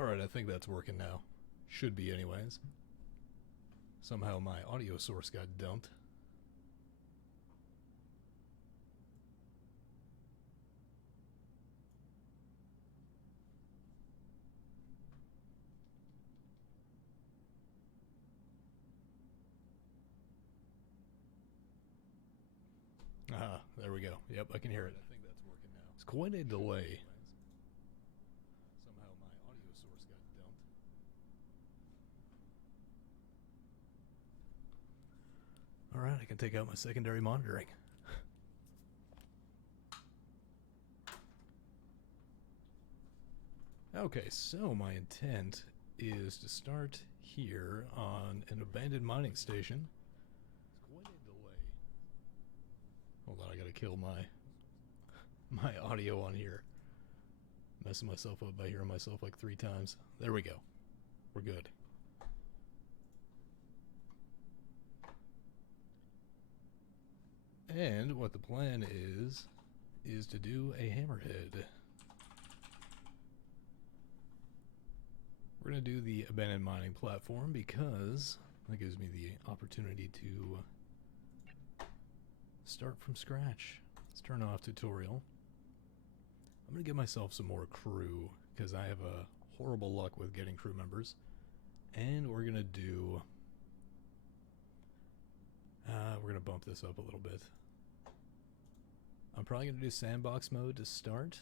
Alright, I think that's working now. Should be anyways. Somehow my audio source got dumped. Ah, there we go. Yep, I can hear it. I think that's working now. It's quite a delay. Somehow my audio source got dumped. Alright, I can take out my secondary monitoring. Okay, so my intent is to start here on an abandoned mining station. It's quite a delay. Hold on, I gotta kill my audio on here. Messing myself up by hearing myself like 3 times. There we go. We're good. And what the plan is to do a hammerhead. We're going to do the abandoned mining platform because that gives me the opportunity to start from scratch. Let's turn off tutorial. I'm going to give myself some more crew because I have a horrible luck with getting crew members. And we're going to do... we're going to bump this up a little bit. I'm probably going to do sandbox mode to start.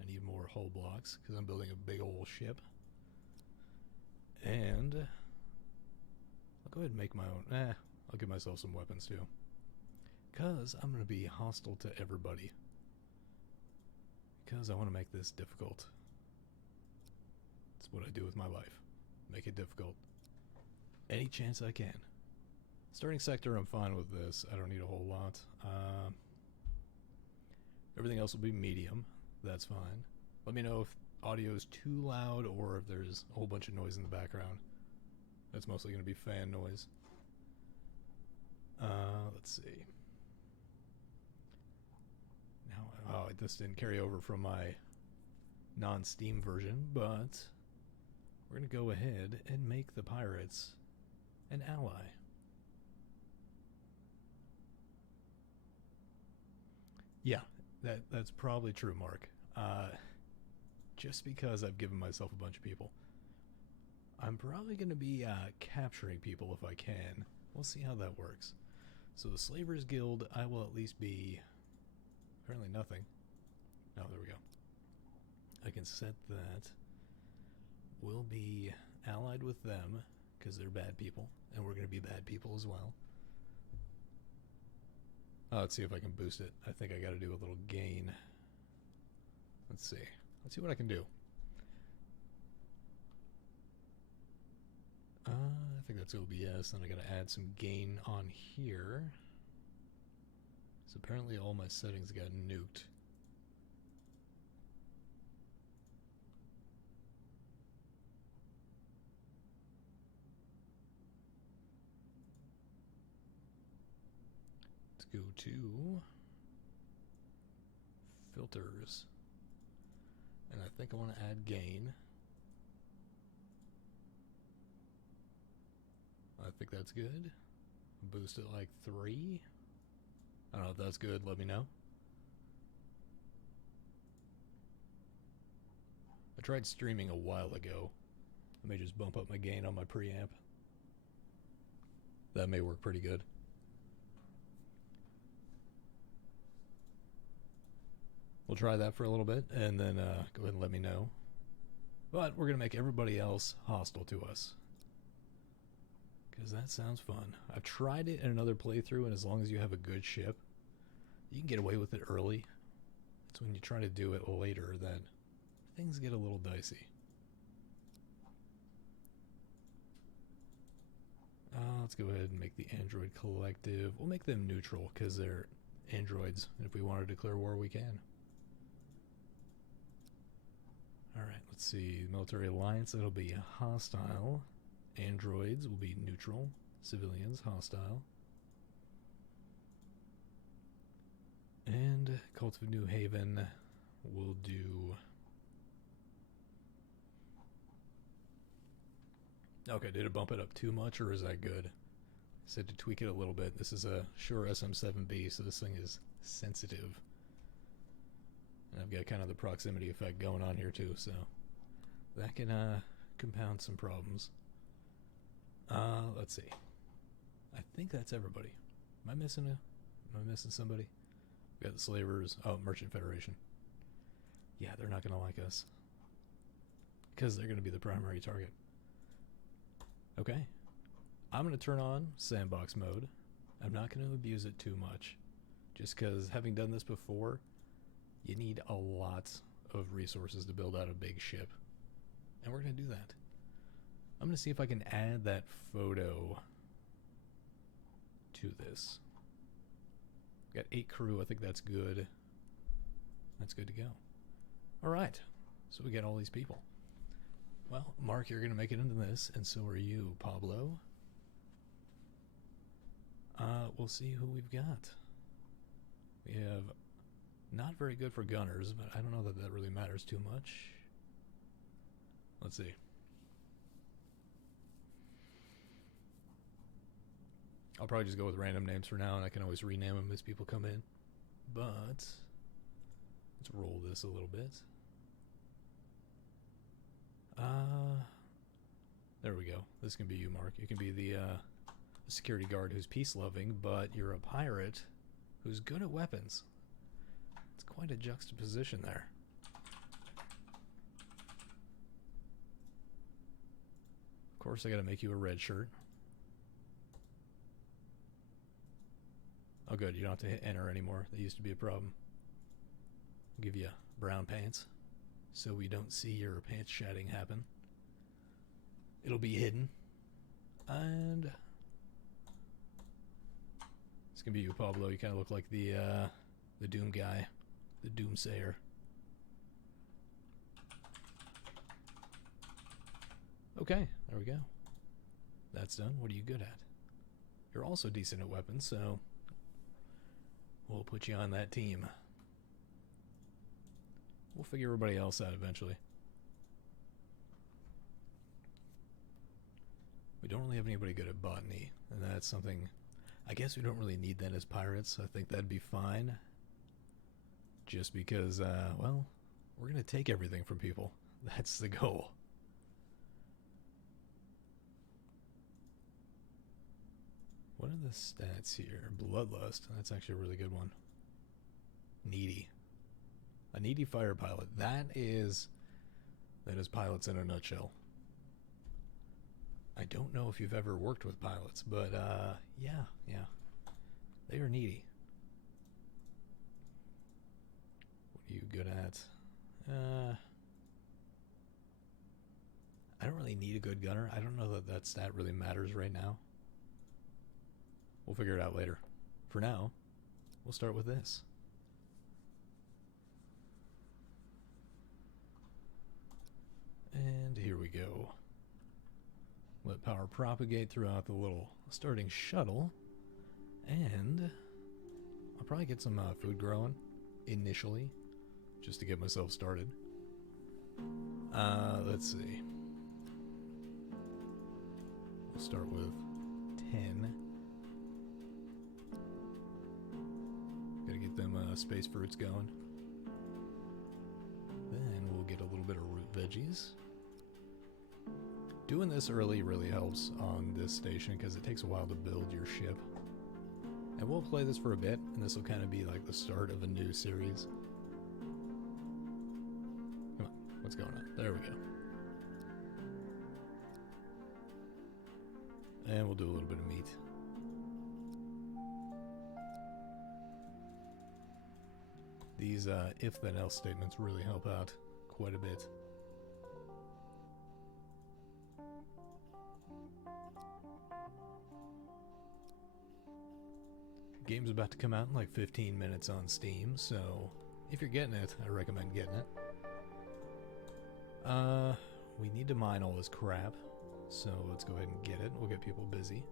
I need more hull blocks because I'm building a big old ship. And I'll go ahead and make my own. I'll give myself some weapons too. Because I'm going to be hostile to everybody. Because I want to make this difficult. That's what I do with my life. Make it difficult. Any chance I can. Starting sector, I'm fine with this. I don't need a whole lot. Everything else will be medium. That's fine. Let me know if audio is too loud or if there's a whole bunch of noise in the background. That's mostly going to be fan noise. Let's see. Now, oh, this didn't carry over from my non-Steam version, but we're going to go ahead and make the pirates an ally. Yeah, that's probably true, Mark. Just because I've given myself a bunch of people. I'm probably going to be capturing people if I can. We'll see how that works. So the Slavers Guild, I will at least be... apparently nothing. Oh, there we go. I can set that. We'll be allied with them, because they're bad people, and we're going to be bad people as well. Let's see if I can boost it. I think I got to do a little gain. Let's see. Let's see what I can do. I think that's OBS. Then I got to add some gain on here. So apparently all my settings got nuked. Let's go to filters. And I think I want to add gain. I think that's good. Boost it like 3. I don't know if that's good. Let me know. I tried streaming a while ago. I may just bump up my gain on my preamp. That may work pretty good. We'll try that for a little bit, and then go ahead and let me know. But we're going to make everybody else hostile to us. Because that sounds fun. I've tried it in another playthrough, and as long as you have a good ship, you can get away with it early. It's when you try to do it later that things get a little dicey. Let's go ahead and make the Android Collective. We'll make them neutral, because they're androids, and if we want to declare war, we can. Alright, let's see. Military Alliance, that'll be hostile. Androids will be neutral. Civilians, hostile. And Cult of New Haven will do Okay, did it bump it up too much, or is that good? I said to tweak it a little bit. This is a Shure SM7B, so this thing is sensitive. And I've got kind of the proximity effect going on here too, so that can compound some problems. Let's see. I think that's everybody. Am I missing somebody? We got the Slavers. Oh, Merchant Federation. Yeah, they're not gonna like us because they're gonna be the primary target. Okay, I'm gonna turn on sandbox mode. I'm not gonna abuse it too much, just because having done this before, you need a lot of resources to build out a big ship, and we're gonna do that. I'm gonna see if I can add that photo to this. Got 8 crew. I think that's good. That's good to go. All right, so we got all these people. Well, Mark, you're gonna make it into this, and so are you, Pablo. We'll see who we've got. We have not very good for gunners, but I don't know that that really matters too much. Let's see. I'll probably just go with random names for now, and I can always rename them as people come in. But let's roll this a little bit. There we go. This can be you, Mark. You can be the security guard who's peace-loving, but you're a pirate who's good at weapons. It's quite a juxtaposition there. Of course, I gotta make you a red shirt. Oh good, you don't have to hit enter anymore. That used to be a problem. I'll give you brown pants so we don't see your pants shedding happen. It'll be hidden. And it's gonna be you, Pablo. You kind of look like the Doom guy, the Doomsayer. Okay, there we go. That's done. What are you good at? You're also decent at weapons, so we'll put you on that team. We'll figure everybody else out eventually. We don't really have anybody good at botany, and that's something I guess we don't really need that as pirates. I think that'd be fine. Just because, well, we're going to take everything from people. That's the goal. What are the stats here? Bloodlust. That's actually a really good one. Needy. A needy fire pilot. That is pilots in a nutshell. I don't know if you've ever worked with pilots, but yeah. They are needy. What are you good at? I don't really need a good gunner. I don't know that that stat really matters right now. We'll figure it out later. For now, we'll start with this. And here we go. Let power propagate throughout the little starting shuttle. And I'll probably get some food growing initially, just to get myself started. Let's see. We'll start with 10. Gotta get them space fruits going. Then we'll get a little bit of root veggies. Doing this early really helps on this station because it takes a while to build your ship. And we'll play this for a bit, and this will kind of be like the start of a new series. Come on, what's going on? There we go. And we'll do a little bit of meat. These if-then-else statements really help out quite a bit. Game's about to come out in like 15 minutes on Steam, so if you're getting it, I recommend getting it. We need to mine all this crap, so let's go ahead and get it. We'll get people busy.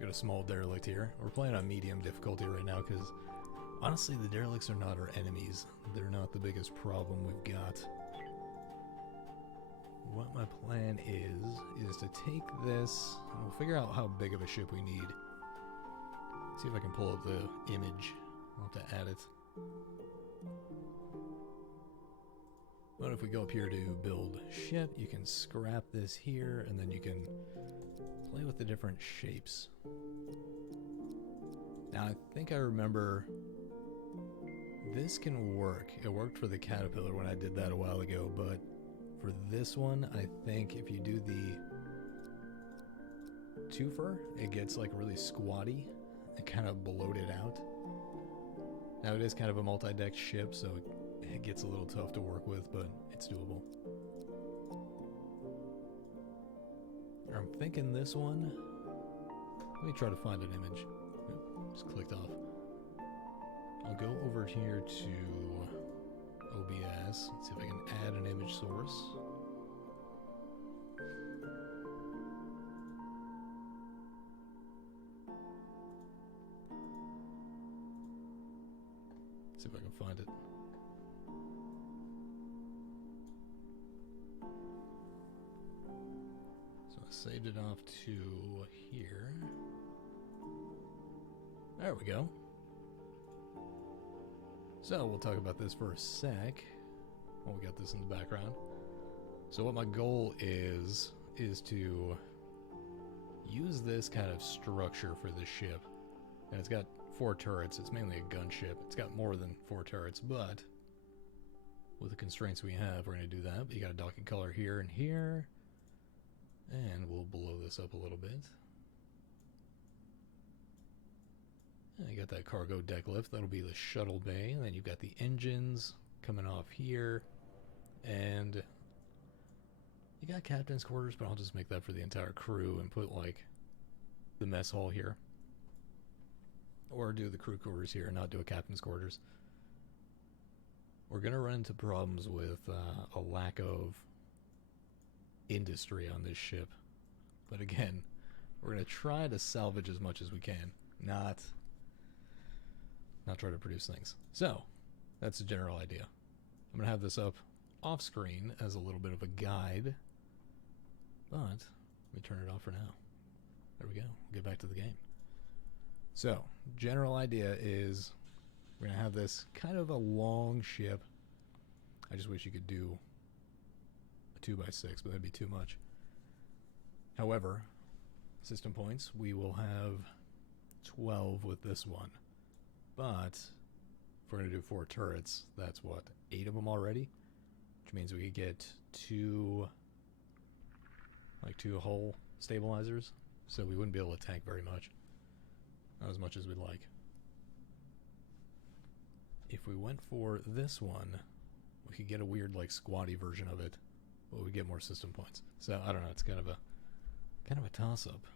Got a small derelict here. We're playing on medium difficulty right now because Honestly, the derelicts are not our enemies. They're not the biggest problem we've got. What my plan is to take this, and we'll figure out how big of a ship we need. See if I can pull up the image. I'll have to add it. But if we go up here to build ship, you can scrap this here, and then you can play with the different shapes. Now, I think I remember this can work. It worked for the caterpillar when I did that a while ago, but for this one, I think if you do the twofer, it gets like really squatty and kind of bloated out. Now, it is kind of a multi-deck ship, so it gets a little tough to work with, but it's doable. I'm thinking this one. Let me try to find an image. Oop, just clicked off. I'll go over here to OBS. Let's see if I can add an image source. See if I can find it. So I saved it off to here. There we go. So we'll talk about this for a sec. While we got this in the background. So what my goal is to use this kind of structure for the ship. And it's got 4 turrets. It's mainly a gunship. It's got more than 4 turrets, but with the constraints we have, we're going to do that. But you got a docking color here and here. And we'll blow this up a little bit. And you got that cargo deck lift. That'll be the shuttle bay. And then you've got the engines coming off here. And you got captain's quarters, but I'll just make that for the entire crew and put like the mess hall here. Or do the crew quarters here and not do a captain's quarters. We're going to run into problems with a lack of industry on this ship. But again, we're going to try to salvage as much as we can. Not try to produce things. So, that's the general idea. I'm going to have this up off screen as a little bit of a guide. But, let me turn it off for now. There we go. We'll get back to the game. So, general idea is we're going to have this kind of a long ship. I just wish you could do a 2x6, but that'd be too much. However, system points, we will have 12 with this one. But, if we're going to do 4 turrets, that's what, 8 of them already? Which means we could get 2 hull stabilizers, so we wouldn't be able to tank very much. Not as much as we'd like. If we went for this one, we could get a weird like squatty version of it, but we get more system points. So I don't know, it's kind of a toss-up.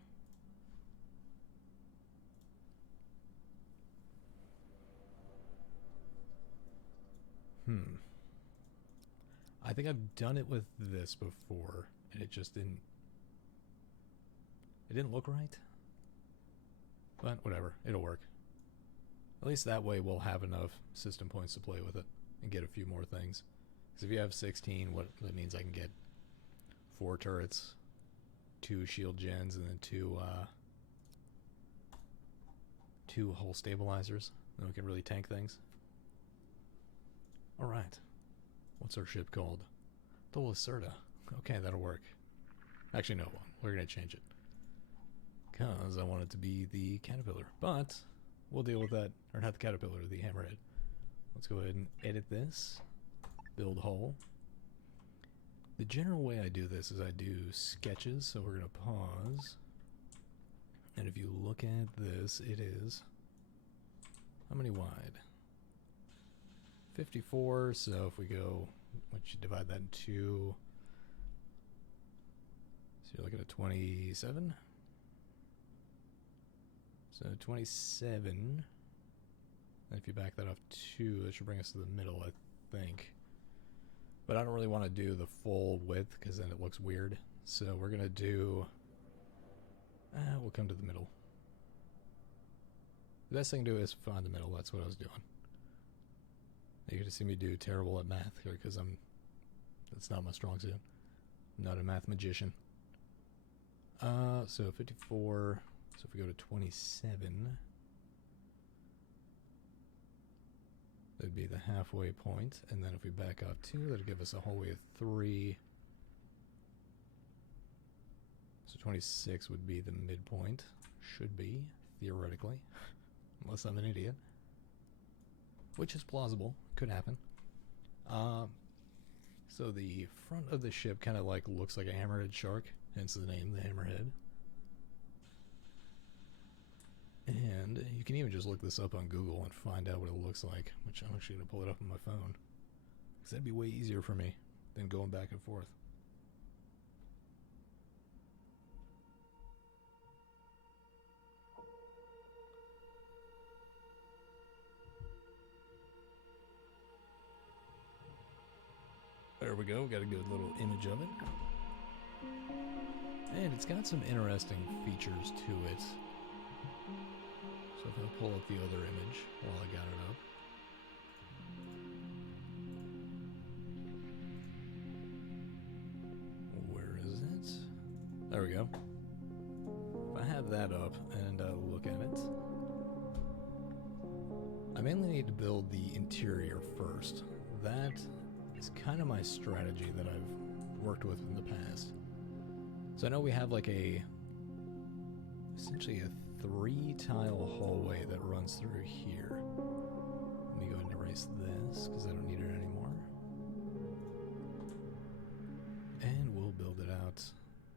I think I've done it with this before, and it just didn't look right. But whatever, it'll work. At least that way we'll have enough system points to play with it and get a few more things. Because if you have 16, what that means I can get 4 turrets, 2 shield gens, and then 2 hull stabilizers. Then we can really tank things. Alright. What's our ship called? The Lacerda. Okay, that'll work. Actually, no, we're going to change it. Because I want it to be the caterpillar. But we'll deal with that. Or not the caterpillar, the hammerhead. Let's go ahead and edit this. Build hull. The general way I do this is I do sketches. So we're going to pause. And if you look at this, it is... how many wide? 54. So if we go... once you divide that in 2... so you're looking at 27. So 27, and if you back that off 2, that should bring us to the middle, I think. But I don't really want to do the full width, because then it looks weird. So we're going to do... we'll come to the middle. The best thing to do is find the middle. That's what I was doing. You're going to see me do terrible at math here because that's not my strong suit. I'm not a math magician. So 54. So if we go to 27, that'd be the halfway point. And then if we back off 2, that'd give us a whole way of 3. So 26 would be the midpoint. Should be, theoretically. Unless I'm an idiot. Which is plausible. Could happen. So the front of the ship kind of like looks like a hammerhead shark. Hence the name, the Hammerhead. And you can even just look this up on Google and find out what it looks like. Which I'm actually going to pull it up on my phone. Because that'd be way easier for me than going back and forth. There we go, got a good little image of it. And it's got some interesting features to it. So if I pull up the other image while I got it up. Where is it? There we go. If I have that up and look at it, I mainly need to build the interior first. That is kind of my strategy that I've worked with in the past. So I know we have like essentially a 3-tile hallway that runs through here. Let me go ahead and erase this because I don't need it anymore. And we'll build it out.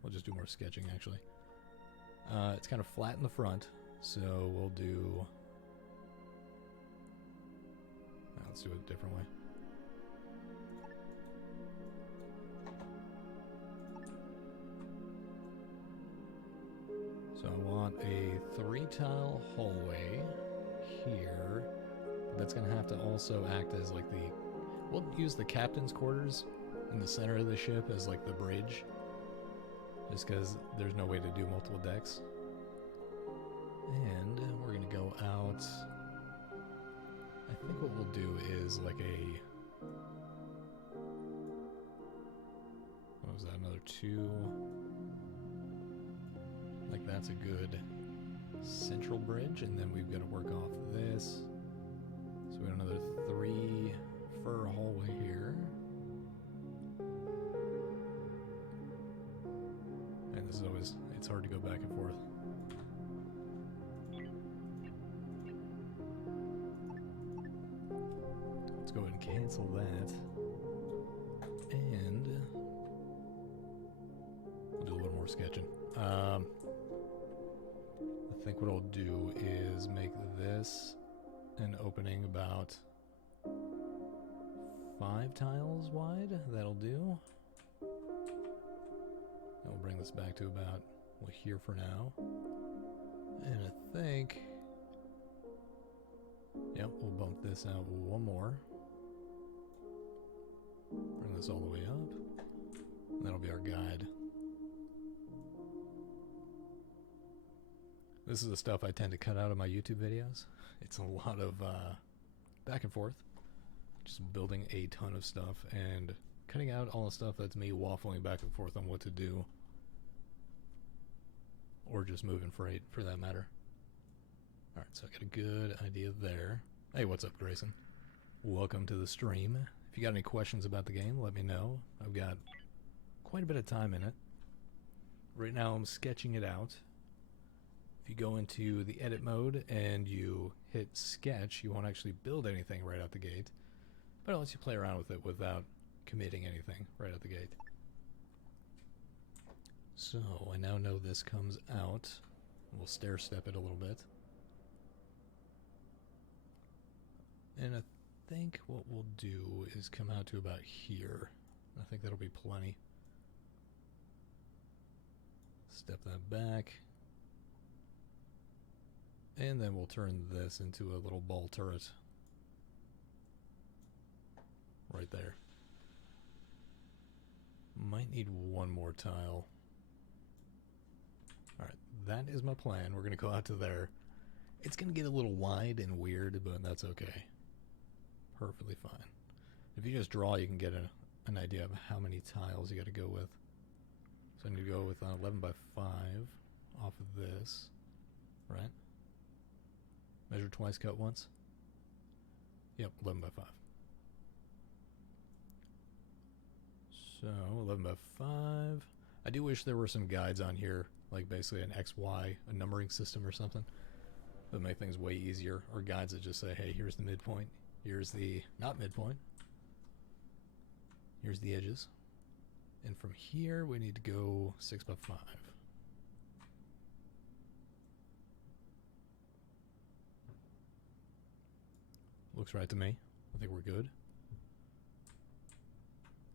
We'll just do more sketching actually. It's kind of flat in the front, so we'll do... let's do it a different way. So I want a 3-tile hallway here. That's going to have to also act as like the... We'll use the captain's quarters in the center of the ship as like the bridge. Just because there's no way to do multiple decks. And we're going to go out... I think what we'll do is like a... What was that? Another 2... Like that's a good central bridge, and then we've got to work off this. So we got another 3 fur hallway here. And this is always, it's hard to go back and forth. Let's go ahead and cancel that. And we'll do a little more sketching. I think what I'll do is make this an opening about 5 tiles wide. That'll do. And we'll bring this back to about, well, here for now. And I think, yep, we'll bump this out 1 more. Bring this all the way up. And that'll be our guide. This is the stuff I tend to cut out of my YouTube videos. It's a lot of back and forth. Just building a ton of stuff and cutting out all the stuff that's me waffling back and forth on what to do. Or just moving freight, for that matter. Alright, so I got a good idea there. Hey, what's up, Grayson? Welcome to the stream. If you got any questions about the game, let me know. I've got quite a bit of time in it. Right now I'm sketching it out. If you go into the edit mode and you hit sketch, you won't actually build anything right out the gate, but it lets you play around with it without committing anything right out the gate. So I now know this comes out. We'll stair step it a little bit. And I think what we'll do is come out to about here. I think that'll be plenty. Step that back. And then we'll turn this into a little ball turret. Right there. Might need 1 more tile. Alright, that is my plan. We're going to go out to there. It's going to get a little wide and weird, but that's okay. Perfectly fine. If you just draw, you can get an idea of how many tiles you got to go with. So I need to go with 11 by 5 off of this, right? Measure twice, cut once. Yep, 11 by 5. So 11 by 5. I do wish there were some guides on here, like basically an XY, a numbering system or something. That make things way easier. Or guides that just say, hey, here's the midpoint. Here's the, not midpoint. Here's the edges. And from here, we need to go 6 by 5. Looks right to me. I think we're good.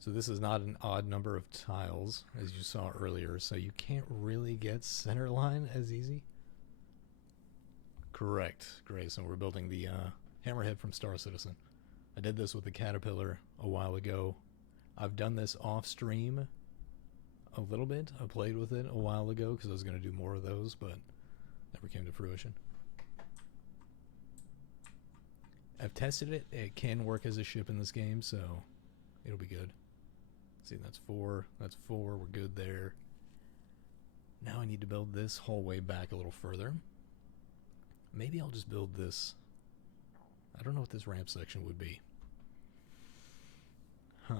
So this is not an odd number of tiles, as you saw earlier, so you can't really get center line as easy. Correct, Grayson. We're building the Hammerhead from Star Citizen. I did this with the Caterpillar a while ago. I've done this off stream a little bit. I played with it a while ago because I was going to do more of those, but never came to fruition. I've tested it. It can work as a ship in this game, so it'll be good. See, that's 4. That's 4. We're good there. Now I need to build this hallway back a little further. Maybe I'll just build this. I don't know what this ramp section would be. Huh.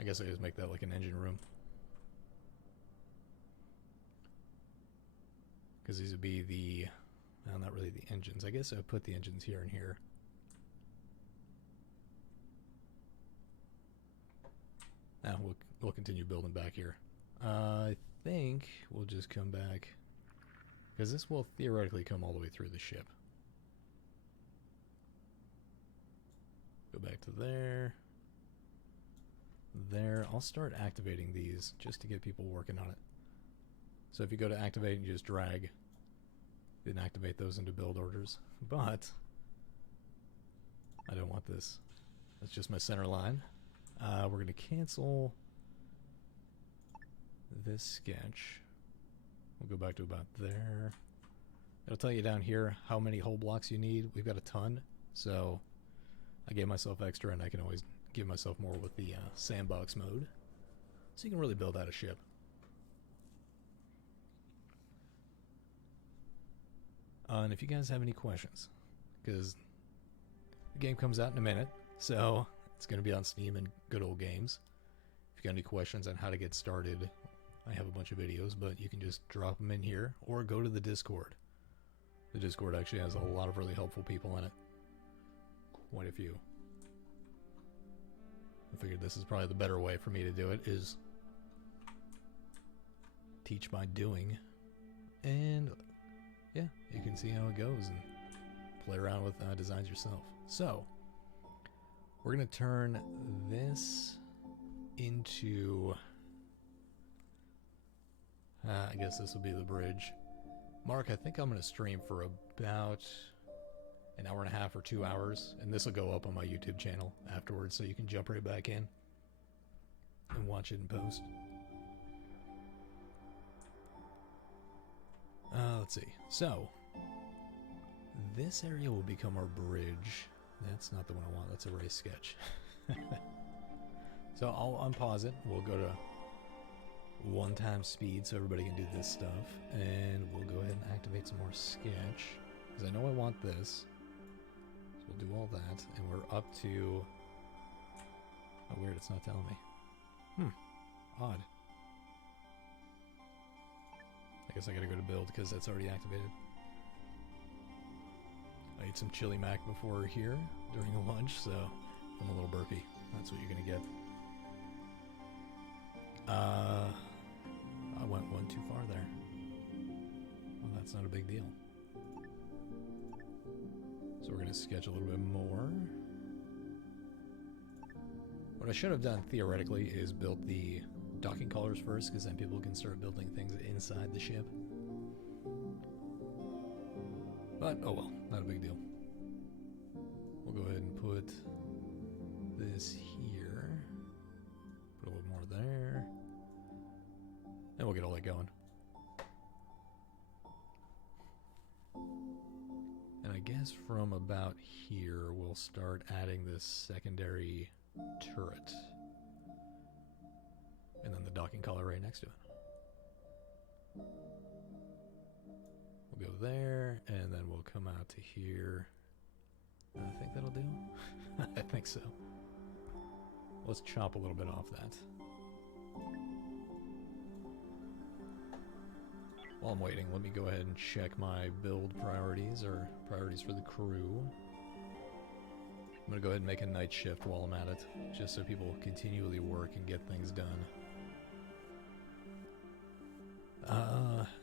I guess I just make that like an engine room. Because these would be the... well, not really the engines. I guess I would put the engines here and here. Now we'll continue building back here. I think we'll just come back, because this will theoretically come all the way through the ship. Go back to there. There. I'll start activating these just to get people working on it. So if you go to activate and you just drag, then activate those into build orders. But I don't want this. That's just my center line. We're going to cancel this sketch. We'll go back to about there. It'll tell you down here how many hole blocks you need. We've got a ton, so I gave myself extra, and I can always give myself more with the sandbox mode. So you can really build out a ship. And if you guys have any questions, because the game comes out in a minute, so it's going to be on Steam and Good Old Games. If you got any questions on how to get started, I have a bunch of videos, but you can just drop them in here or go to the Discord. The Discord actually has a lot of really helpful people in it. Quite a few. I figured this is probably the better way for me to do it, is teach by doing. And yeah, you can see how it goes and play around with designs yourself. So we're going to turn this into... I guess this will be the bridge. Mark, I think I'm going to stream for about an hour and a half or 2 hours, and this will go up on my YouTube channel afterwards, so you can jump right back in and watch it in post. Let's see. So, this area will become our bridge. That's not the one I want. That's a race sketch. So I'll unpause it. We'll go to 1x speed so everybody can do this stuff. And we'll go ahead and activate some more sketch, because I know I want this. So we'll do all that. And we're up to... oh, weird. It's not telling me. Odd. I guess I gotta go to build because that's already activated. I ate some chili mac before here during the lunch, so I'm a little burpy. That's what you're gonna get. I went one too far there. Well, that's not a big deal. So we're gonna sketch a little bit more. What I should have done theoretically is built the docking collars first, because then people can start building things inside the ship. But, oh well, not a big deal. We'll go ahead and put this here. Put a little more there. And we'll get all that going. And guess from about here we'll start adding this secondary turret. And then the docking collar right next to it. We'll go there, and then we'll come out to here. I think that'll do. I think so. Let's chop a little bit off that. While I'm waiting, let me go ahead and check my build priorities, or priorities for the crew. I'm going to go ahead and make a night shift while I'm at it, just so people continually work and get things done.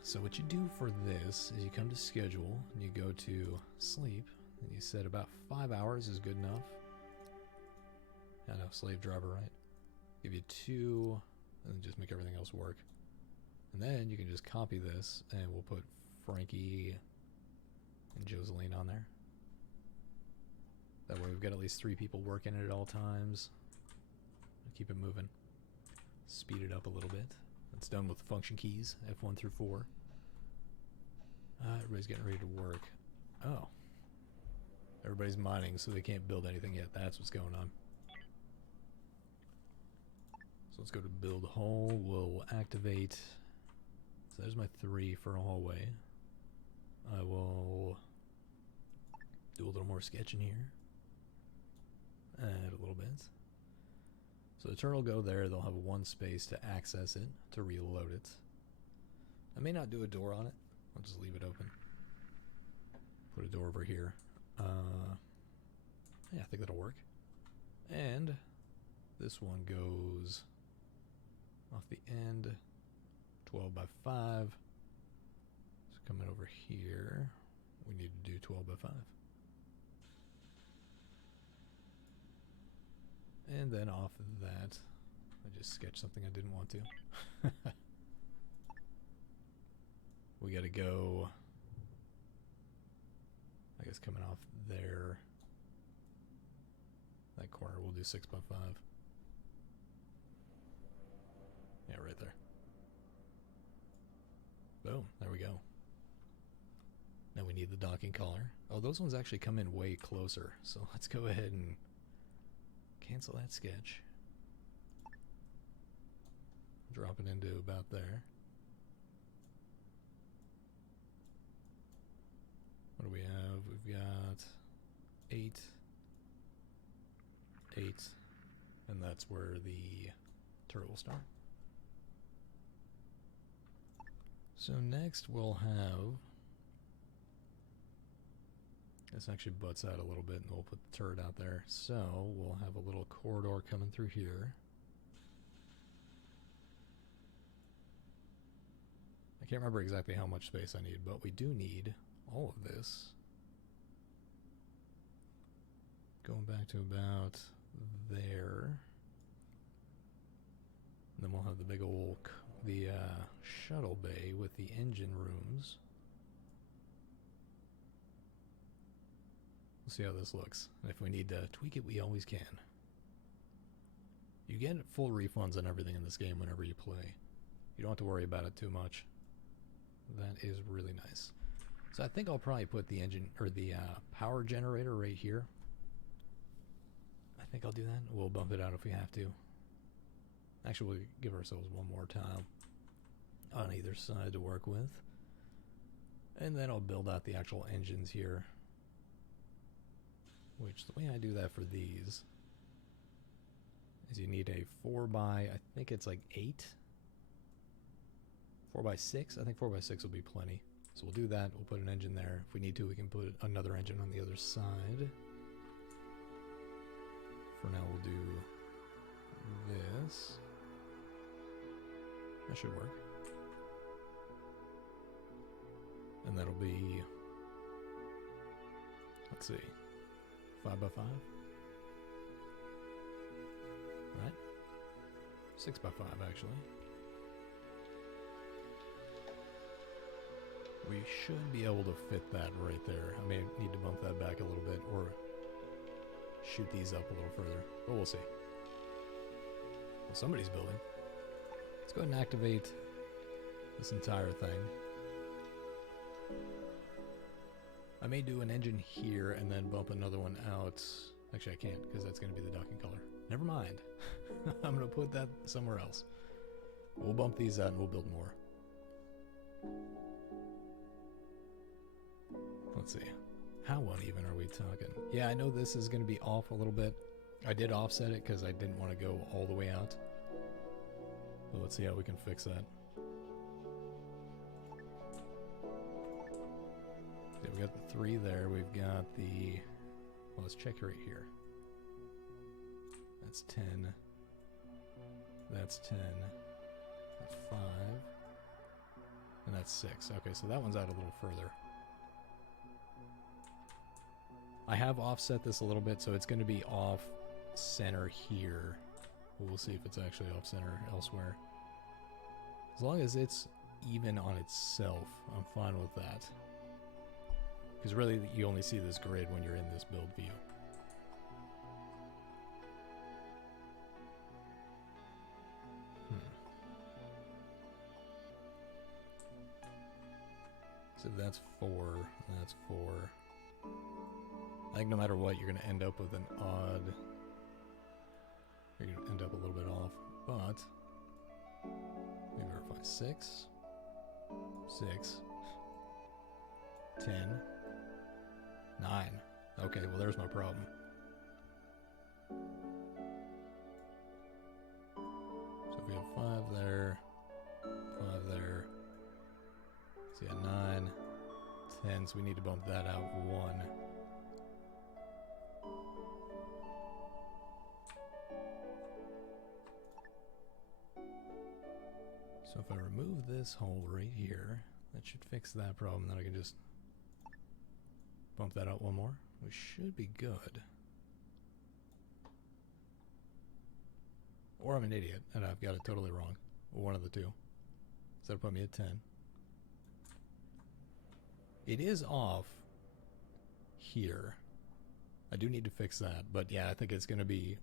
So what you do for this is you come to schedule, and you go to sleep, and you set about 5 hours is good enough. I know, slave driver, right? Give you 2, and then just make everything else work. And then you can just copy this, and we'll put Frankie and Joseline on there. That way we've got at least 3 people working at all times. Keep it moving. Speed it up a little bit. It's done with the function keys, F1 through 4. Everybody's getting ready to work. Oh. Everybody's mining, so they can't build anything yet. That's what's going on. So let's go to build hole. We'll activate. So there's my 3 for a hallway. I will do a little more sketching here. Add a little bit. So the turret will go there. They'll have 1 space to access it, to reload it. I may not do a door on it. I'll just leave it open. Put a door over here. Yeah, I think that'll work. And this one goes off the end, 12 by 5. So coming over here, we need to do 12 by 5. And then off of that, I just sketched something I didn't want to. We gotta go, I guess coming off there, that corner, we'll do 6 by 5. Yeah, right there. Boom, there we go. Now we need the docking collar. Oh, those ones actually come in way closer, so let's go ahead and cancel that sketch. Drop it into about there. What do we have? We've got 8, 8, and that's where the turret will start. So next we'll have, this actually butts out a little bit, and we'll put the turret out there. So we'll have a little corridor coming through here. I can't remember exactly how much space I need, but we do need all of this. Going back to about there. And then we'll have the big old, shuttle bay with the engine rooms. We'll see how this looks. And if we need to tweak it, we always can. You get full refunds on everything in this game whenever you play. You don't have to worry about it too much. That is really nice. So I think I'll probably put the engine, or the power generator right here. I think I'll do that. We'll bump it out if we have to. Actually, we'll give ourselves one more tile on either side to work with. And then I'll build out the actual engines here. Which, the way I do that for these is you need a 4 by, I think it's like 8. 4 by 6? I think 4 by 6 will be plenty. So we'll do that. We'll put an engine there. If we need to, we can put another engine on the other side. For now, we'll do this. That should work. And that'll be, let's see, 5 by 5. Right? 6 by 5, actually. We should be able to fit that right there. I may need to bump that back a little bit or shoot these up a little further, but we'll see. Well, somebody's building. Let's go ahead and activate this entire thing. I may do an engine here and then bump another one out. Actually, I can't because that's going to be the docking color. Never mind. I'm going to put that somewhere else. We'll bump these out and we'll build more. Let's see. How uneven are we talking? Yeah, I know this is going to be off a little bit. I did offset it because I didn't want to go all the way out. But let's see how we can fix that. Okay, we got the 3 there. We've got the... Well, let's check right here. That's 10. That's 10. That's 5. And that's 6. Okay, so that one's out a little further. I have offset this a little bit, so it's going to be off center here. We'll see if it's actually off center elsewhere. As long as it's even on itself, I'm fine with that. Because really, you only see this grid when you're in this build view. So that's 4, that's 4. I think no matter what, you're going to end up with an odd... You're going to end up a little bit off, but... Let me verify. 6. 6. 10. 9. Okay, well there's my problem. So if we have 5 there, 5 there. So yeah, 9, 10, so we need to bump that out 1. So if I remove this hole right here, that should fix that problem. Then I can just bump that out 1 more. We should be good. Or I'm an idiot and I've got it totally wrong. One of the two. So that'll put me at 10. It is off here. I do need to fix that, but yeah, I think it's going to be...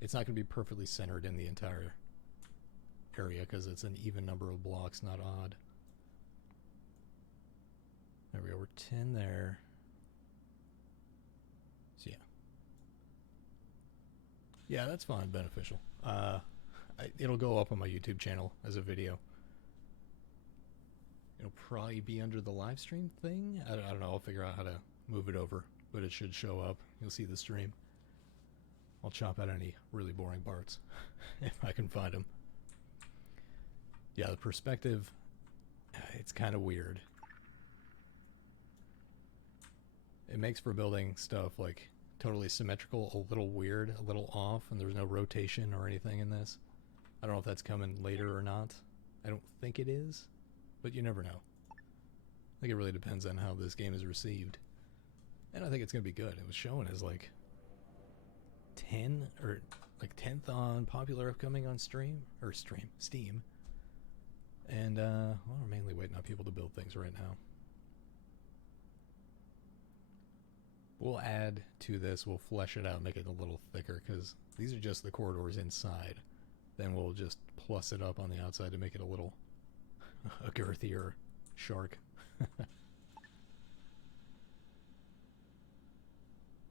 It's not going to be perfectly centered in the entire area because it's an even number of blocks, not odd. There we go, we're 10 there. So yeah. Yeah, that's fine, beneficial. It'll go up on my YouTube channel as a video. It'll probably be under the live stream thing. I don't know, I'll figure out how to move it over, but it should show up. You'll see the stream. I'll chop out any really boring parts if I can find them. Yeah, the perspective, it's kind of weird. It makes for building stuff like totally symmetrical a little weird, a little off, and there's no rotation or anything in this. I don't know if that's coming later or not. I don't think it is, but you never know. I think it really depends on how this game is received. And I think it's going to be good. It was shown as like 10 or like 10th on popular upcoming on Steam. And well, we're mainly waiting on people to build things right now. We'll add to this, we'll flesh it out, make it a little thicker, because these are just the corridors inside. Then we'll just plus it up on the outside to make it a little a girthier shark.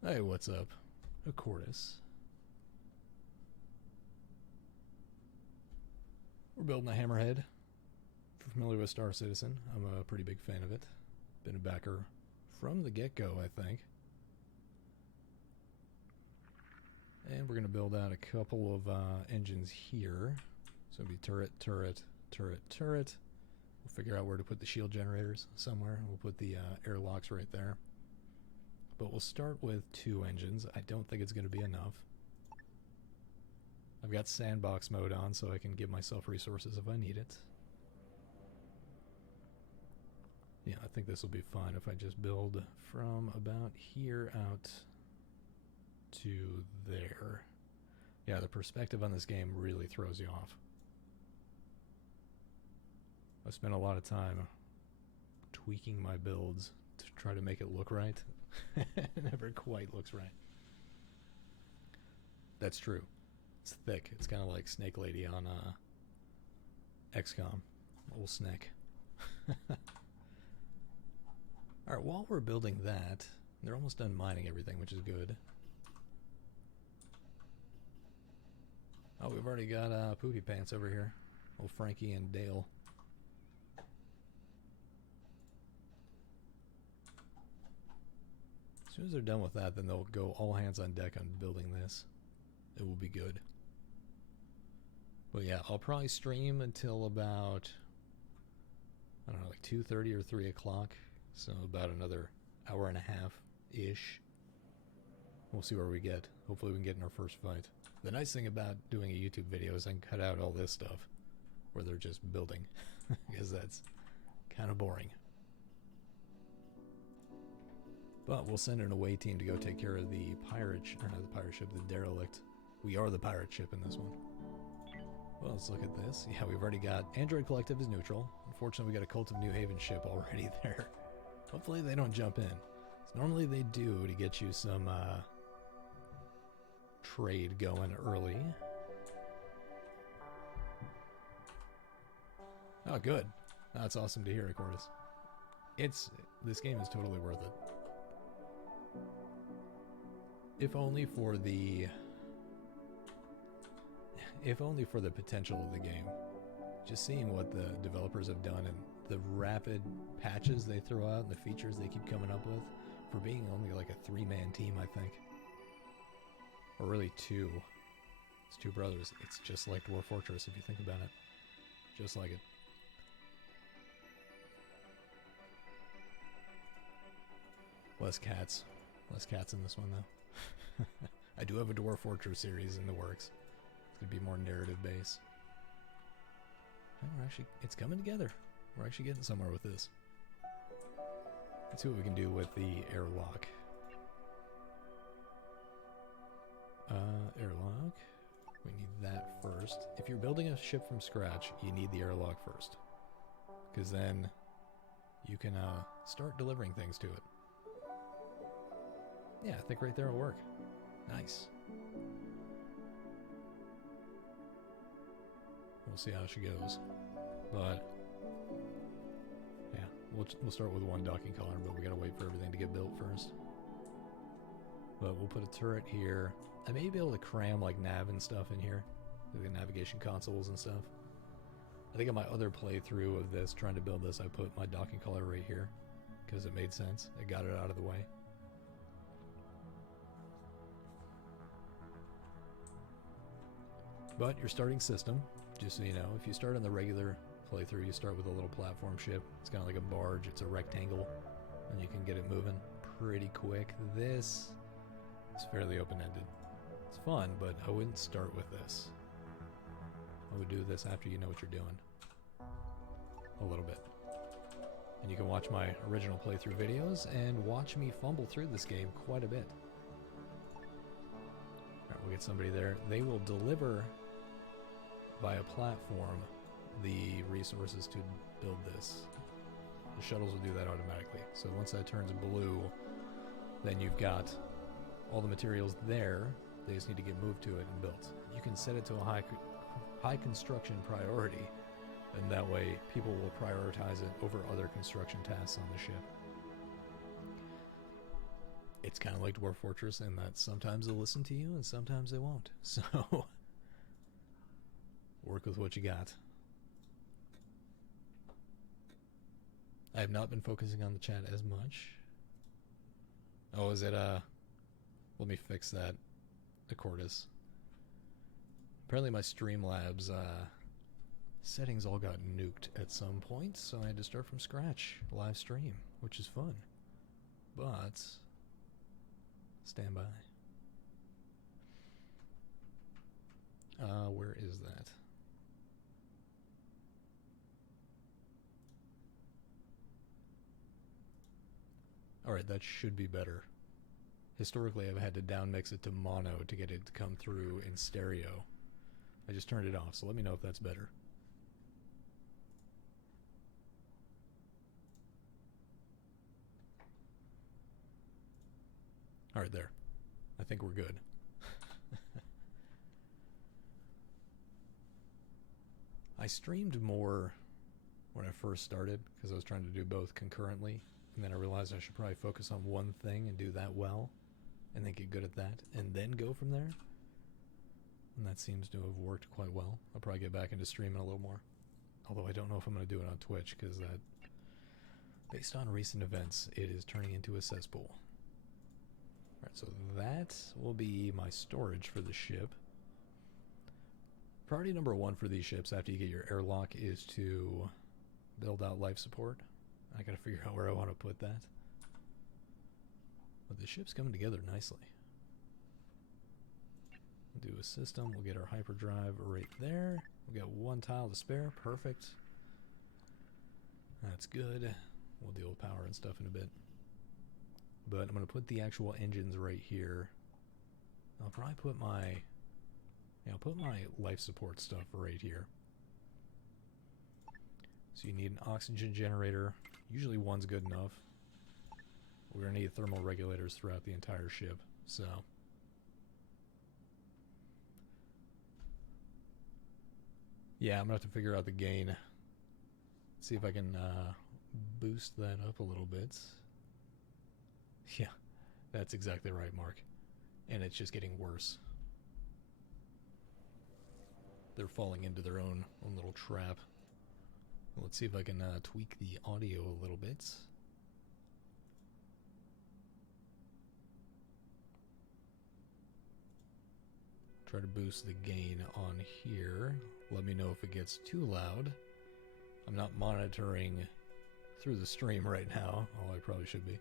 Hey, what's up? A Cordis. We're building a Hammerhead. If you're familiar with Star Citizen, I'm a pretty big fan of it. Been a backer from the get-go, I think. And we're going to build out a couple of engines here. So it'll be turret, turret, turret, turret. We'll figure out where to put the shield generators somewhere. We'll put the airlocks right there. But we'll start with 2 engines. I don't think it's going to be enough. I've got sandbox mode on so I can give myself resources if I need it. Yeah, I think this will be fine if I just build from about here out to there. Yeah, the perspective on this game really throws you off. I spent a lot of time tweaking my builds to try to make it look right. It never quite looks right. That's true. It's thick. It's kind of like Snake Lady on XCOM. Old Snake. Alright, while we're building that, they're almost done mining everything, which is good. Oh, we've already got Poopy Pants over here. Old Frankie and Dale. As soon as they're done with that, then they'll go all hands on deck on building this. It will be good. But yeah, I'll probably stream until about, I don't know, like 2:30 or 3 o'clock. So about another hour and a half-ish. We'll see where we get. Hopefully we can get in our first fight. The nice thing about doing a YouTube video is I can cut out all this stuff where they're just building, because that's kind of boring. But we'll send an away team to go take care of the pirate, or not the pirate ship, the derelict. We are the pirate ship in this one. Well, let's look at this. Yeah, we've already got Android Collective is neutral. Unfortunately, we got a Cult of New Haven ship already there. Hopefully they don't jump in. So normally they do to get you some trade going early. Oh, good. That's awesome to hear, Cordis. This game is totally worth it. If only for the potential of the game. Just seeing what the developers have done and the rapid patches they throw out and the features they keep coming up with, for being only like a 3-man team, I think. Or really 2. It's 2 brothers. It's just like Dwarf Fortress if you think about it. Just like it. Less cats. Less cats in this one, though. I do have a Dwarf Fortress series in the works. It's going to be more narrative-based. Oh, it's coming together. We're actually getting somewhere with this. Let's see what we can do with the airlock. Airlock. We need that first. If you're building a ship from scratch, you need the airlock first. Because then you can start delivering things to it. Yeah, I think right there will work. Nice. We'll see how she goes. But yeah, we'll start with one docking collar, but we gotta wait for everything to get built first. But we'll put a turret here. I may be able to cram like nav and stuff in here, the navigation consoles and stuff. I think on my other playthrough of this, trying to build this, I put my docking collar right here because it made sense. It got it out of the way. But your starting system, just so you know, if you start on the regular playthrough, you start with a little platform ship. It's kind of like a barge. It's a rectangle, and you can get it moving pretty quick. This is fairly open-ended. It's fun, but I wouldn't start with this. I would do this after you know what you're doing. A little bit. And you can watch my original playthrough videos and watch me fumble through this game quite a bit. Alright, we'll get somebody there. They will deliver via platform the resources to build this. The shuttles will do that automatically. So once that turns blue, then you've got all the materials there. They just need to get moved to it and built. You can set it to a high construction priority, and that way people will prioritize it over other construction tasks on the ship. It's kind of like Dwarf Fortress in that sometimes they'll listen to you and sometimes they won't. So work with what you got. I have not been focusing on the chat as much. Oh, is it let me fix that. The Cordis. Apparently my Streamlabs settings all got nuked at some point, so I had to start from scratch, live stream, which is fun. But stand by. Where is that? Alright, that should be better. Historically, I've had to downmix it to mono to get it to come through in stereo. I just turned it off, so let me know if that's better. Alright, there. I think we're good. I streamed more when I first started because I was trying to do both concurrently And then I realized I should probably focus on one thing and do that well, and then get good at that, and then go from there. And that seems to have worked quite well. I'll probably get back into streaming a little more. Although I don't know if I'm going to do it on Twitch, because that, based on recent events, it is turning into a cesspool. Alright, so that will be my storage for the ship. Priority number one for these ships after you get your airlock is to build out life support. I gotta figure out where I want to put that. But the ship's coming together nicely. We'll do a system, we'll get our hyperdrive right there. We got one tile to spare, perfect. That's good. We'll deal with power and stuff in a bit. But I'm going to put the actual engines right here. I'll probably put my... Yeah, I'll put my life support stuff right here. So you need an oxygen generator. Usually one's good enough. We're going to need thermal regulators throughout the entire ship, so... Yeah, I'm going to have to figure out the gain. See if I can boost that up a little bit. Yeah, that's exactly right, Mark. And it's just getting worse. They're falling into their own little trap. Let's see if I can tweak the audio a little bit. Try to boost the gain on here. Let me know if it gets too loud. I'm not monitoring through the stream right now, although I probably should be.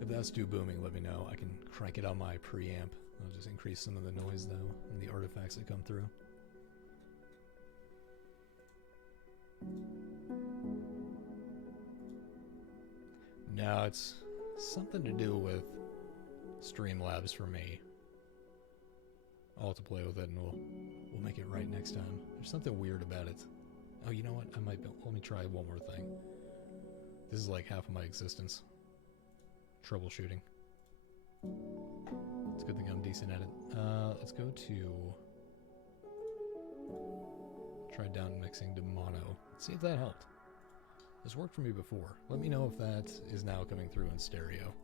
If that's too booming, let me know. I can crank it on my preamp. I'll just increase some of the noise, though, and the artifacts that come through. No, it's something to do with Streamlabs for me. I'll have to play with it, and we'll make it right next time. There's something weird about it. Oh, you know what? I might be, let me try one more thing. This is like half of my existence. Troubleshooting. It's a good thing I'm decent at it. Let's go to... Try down mixing to mono. Let's see if that helped. This worked for me before. Let me know if that is now coming through in stereo.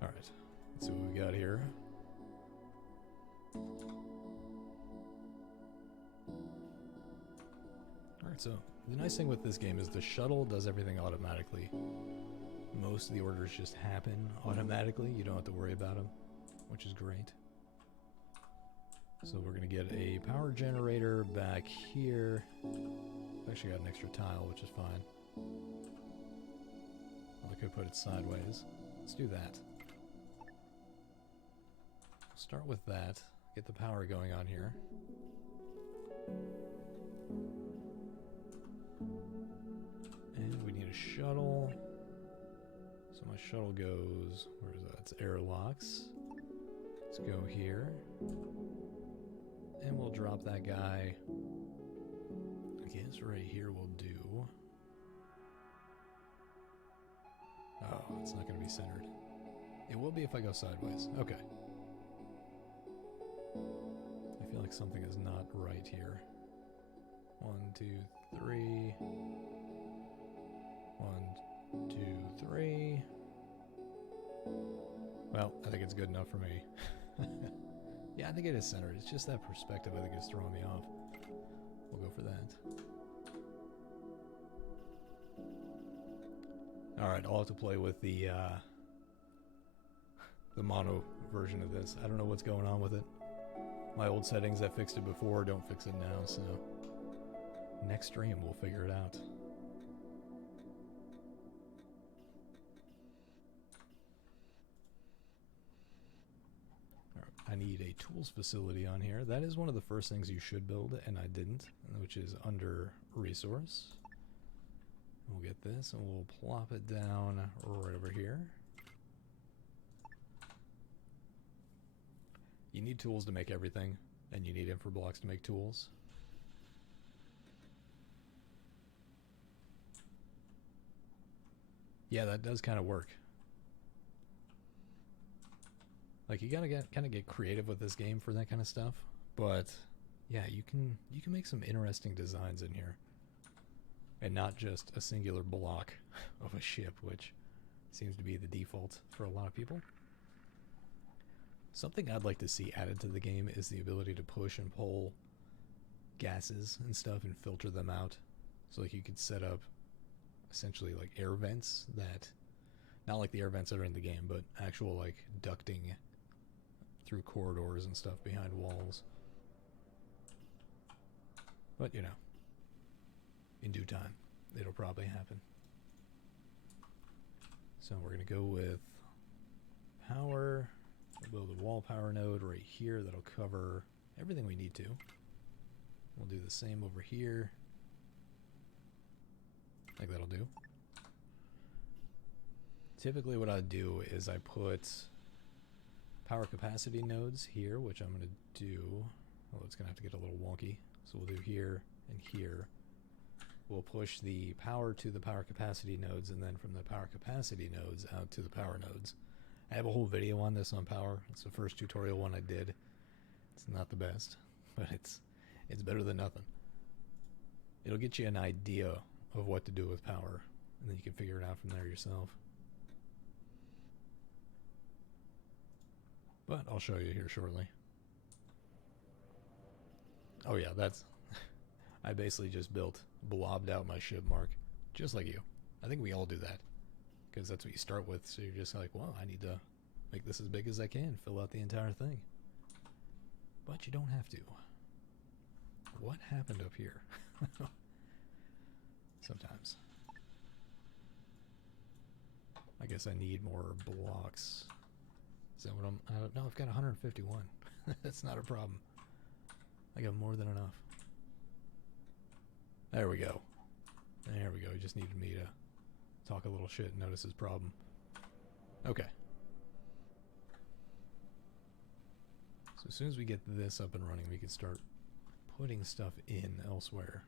Alright, let's see what we got here. Alright, so the nice thing with this game is the shuttle does everything automatically. Most of the orders just happen automatically. You don't have to worry about them, which is great. So we're going to get a power generator back here. I've actually got an extra tile, which is fine. Well, I could put it sideways. Let's do that. Start with that. Get the power going on here. And we need a shuttle. So my shuttle goes, where is that? It's airlocks. Let's go here. And we'll drop that guy. I guess right here we'll do. Oh, it's not going to be centered. It will be if I go sideways. Okay. I feel like something is not right here. 1, 2, 3. 1, 2, 3. Well, I think it's good enough for me. Yeah, I think it is centered. It's just that perspective I think is throwing me off. We'll go for that. Alright, I'll have to play with the mono version of this. I don't know what's going on with it. My old settings, I fixed it before, don't fix it now, so... Next stream, we'll figure it out. I need a tools facility on here. That is one of the first things you should build, and I didn't, which is under resource. We'll get this, and we'll plop it down right over here. You need tools to make everything, and you need infra blocks to make tools. Yeah, that does kind of work. Like, you gotta kind of get creative with this game for that kind of stuff. But yeah, you can make some interesting designs in here, and not just a singular block of a ship, which seems to be the default for a lot of people. Something I'd like to see added to the game is the ability to push and pull gases and stuff and filter them out. So like you could set up essentially like air vents that, not like the air vents that are in the game, but actual like ducting through corridors and stuff behind walls. But you know, in due time, it'll probably happen. So we're going to go with power. We'll build a wall power node right here that'll cover everything we need to. We'll do the same over here. I think that'll do. Typically what I do is I put power capacity nodes here, which I'm going to do. Well, it's going to have to get a little wonky. So we'll do here and here. We'll push the power to the power capacity nodes, and then from the power capacity nodes out to the power nodes. I have a whole video on this on power. It's the first tutorial one I did. It's not the best, but it's better than nothing. It'll get you an idea of what to do with power, and then you can figure it out from there yourself. But I'll show you here shortly. Oh yeah, that's... I basically just blobbed out my ship, Mark. Just like you. I think we all do that. Because that's what you start with, so you're just like, well, I need to make this as big as I can, fill out the entire thing. But you don't have to. What happened up here? Sometimes. I guess I need more blocks. Is that what I don't know, I've got 151. That's not a problem. I got more than enough. There we go. There we go. He just needed me to talk a little shit and notice his problem. Okay. So as soon as we get this up and running, we can start putting stuff in elsewhere.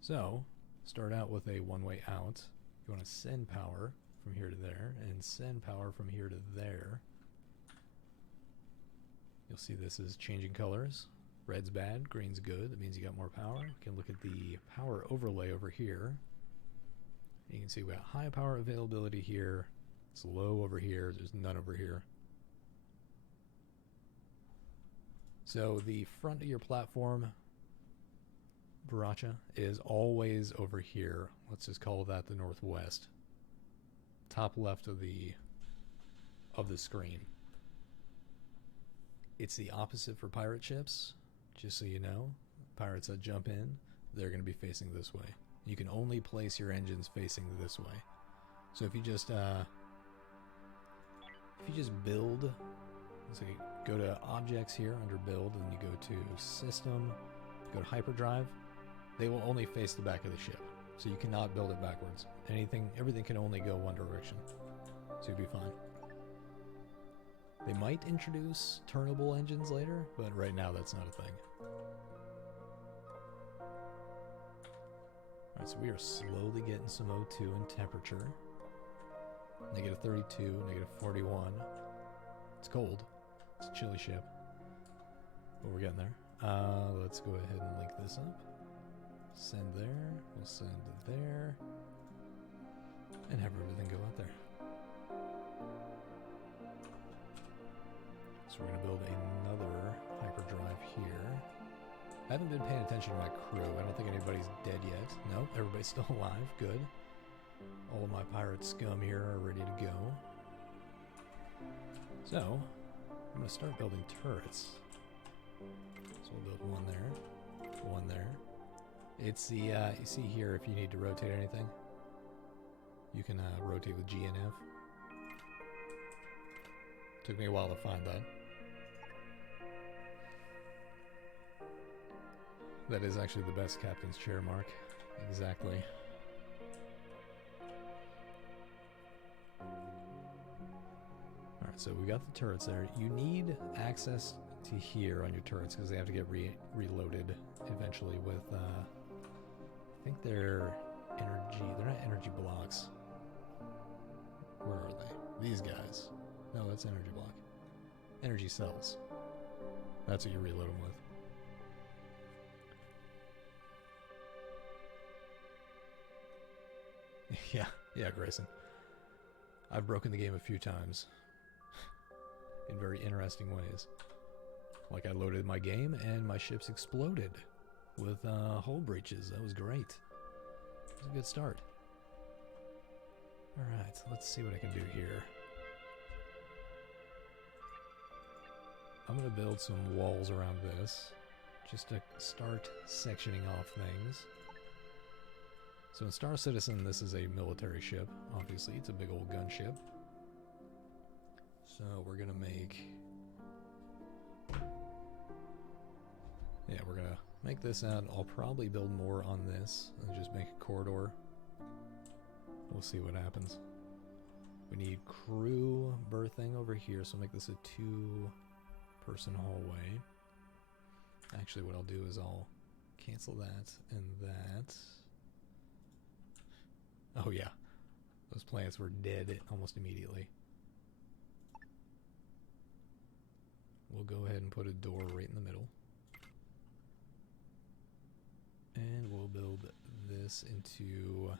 So, start out with a one-way out. You want to send power from here to there, and send power from here to there. You'll see this is changing colors. Red's bad, green's good. That means you got more power. You can look at the power overlay over here. You can see we got high power availability here. It's low over here. There's none over here. So the front of your platform, Baracha, is always over here. Let's just call that the northwest. Top left of the screen. It's the opposite for pirate ships. Just so you know, pirates that jump in, they're going to be facing this way. You can only place your engines facing this way. So if you just build, so you go to objects here under build, and you go to system, go to hyperdrive, they will only face the back of the ship. So you cannot build it backwards. Everything can only go one direction. So you'll be fine. They might introduce turnable engines later, but right now that's not a thing. Alright, so we are slowly getting some O2 in temperature. Negative 32, negative 41. It's cold. It's a chilly ship. But we're getting there. Let's go ahead and link this up. Send there. We'll send there. And have everything go out there. So we're going to build another hyperdrive here. I haven't been paying attention to my crew. I don't think anybody's dead yet. Nope, everybody's still alive. Good. All of my pirate scum here are ready to go. So, I'm going to start building turrets. So we'll build one there. One there. It's the, you see here if you need to rotate anything. You can rotate with G and F. Took me a while to find that. That is actually the best captain's chair, Mark. Exactly. Alright, so we got the turrets there. You need access to here on your turrets because they have to get reloaded eventually with, I think they're not energy blocks. Where are they? These guys. No, that's energy block. Energy cells. That's what you reload them with. Yeah, Grayson. I've broken the game a few times. In very interesting ways. Like I loaded my game and my ships exploded with hull breaches. That was great. It was a good start. Alright, let's see what I can do here. I'm going to build some walls around this, just to start sectioning off things. So in Star Citizen, this is a military ship. Obviously, it's a big old gunship. So we're going to make... Yeah, we're going to make this out. I'll probably build more on this and just make a corridor. We'll see what happens. We need crew berthing over here, so make this a 2-person hallway. Actually, what I'll do is I'll cancel that and that. Oh yeah, those plants were dead almost immediately. We'll go ahead and put a door right in the middle. And we'll build this into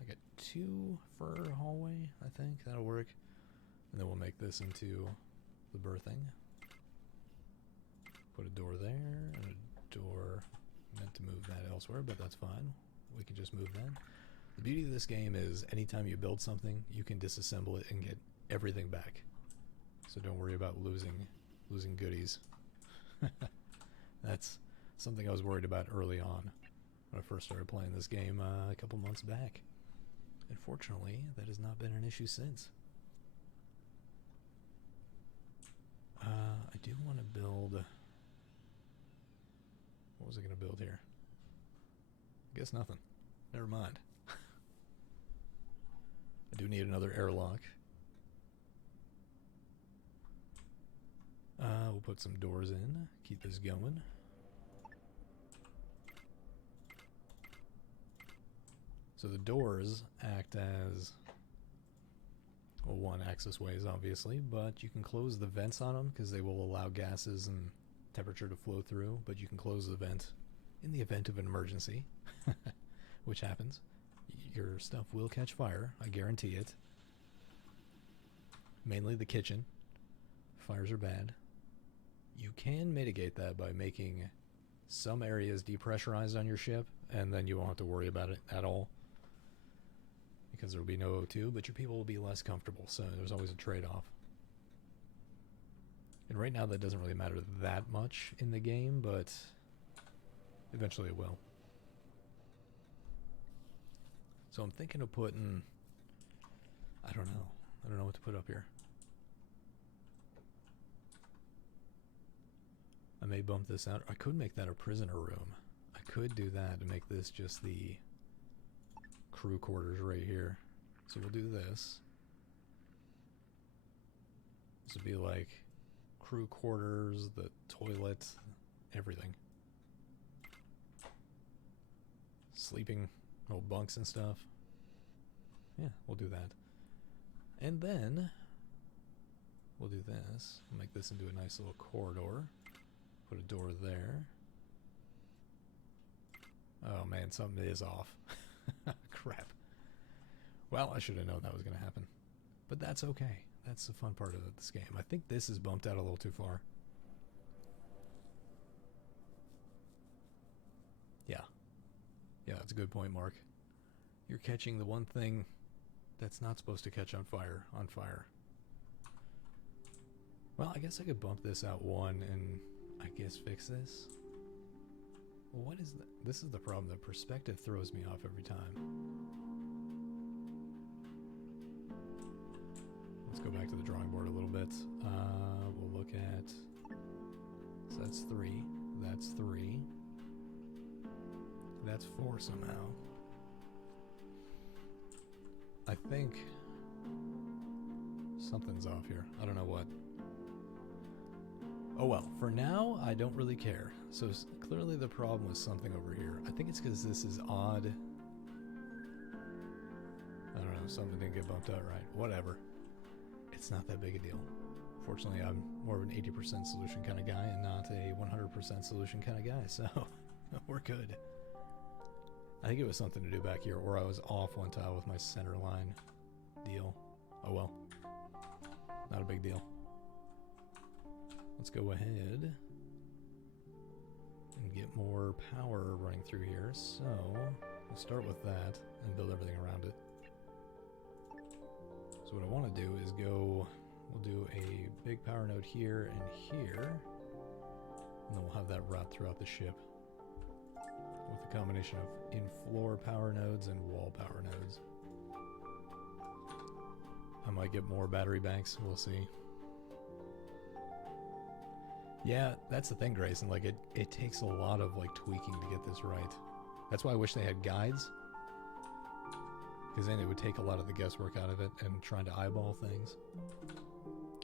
like a 2-fur hallway, I think. That'll work. And then we'll make this into the berthing. Put a door there and a door meant to move that elsewhere, but that's fine. We can just move that. The beauty of this game is anytime you build something, you can disassemble it and get everything back. So don't worry about losing goodies. That's something I was worried about early on when I first started playing this game a couple months back. And fortunately, that has not been an issue since. I do want to build... What was I going to build here? I guess nothing. Never mind. I do need another airlock. We'll put some doors in. Keep this going. So the doors act as, well, one, access ways, obviously, but you can close the vents on them because they will allow gases and temperature to flow through, but you can close the vent in the event of an emergency, which happens. Your stuff will catch fire, I guarantee it. Mainly the kitchen. Fires are bad. You can mitigate that by making some areas depressurized on your ship, and then you won't have to worry about it at all. Because there will be no O2, but your people will be less comfortable, so there's always a trade-off. And right now that doesn't really matter that much in the game, but eventually it will. So I'm thinking of putting... I don't know what to put up here. I may bump this out. I could make that a prisoner room. I could do that and make this just the crew quarters right here. So we'll do this. This would be like crew quarters, the toilet, everything. Sleeping, little bunks and stuff. Yeah, we'll do that. And then we'll do this. We'll make this into a nice little corridor. Put a door there. Oh man, something is off. Crap. Well, I should have known that was going to happen. But that's okay. That's the fun part of this game. I think this is bumped out a little too far. Yeah. Yeah, that's a good point, Mark. You're catching the one thing that's not supposed to catch on fire. Well, I guess I could bump this out one and I guess fix this. Well, what is that? This is the problem. The perspective throws me off every time. Let's go back to the drawing board a little bit. We'll look at... So that's 3. That's 3. That's 4 somehow. I think something's off here. I don't know what. Oh well, for now, I don't really care. So clearly the problem was something over here. I think it's because this is odd. I don't know, something didn't get bumped out right. Whatever. It's not that big a deal. Fortunately, I'm more of an 80% solution kind of guy and not a 100% solution kind of guy, so we're good. I think it was something to do back here, or I was off one tile with my center line deal. Oh well. Not a big deal. Let's go ahead and get more power running through here. So, we'll start with that and build everything around it. So what I want to do is we'll do a big power node here and here, and then we'll have that route throughout the ship with a combination of in-floor power nodes and wall power nodes. I might get more battery banks, we'll see. Yeah, that's the thing, Grayson, like it takes a lot of like tweaking to get this right. That's why I wish they had guides, because then it would take a lot of the guesswork out of it and trying to eyeball things.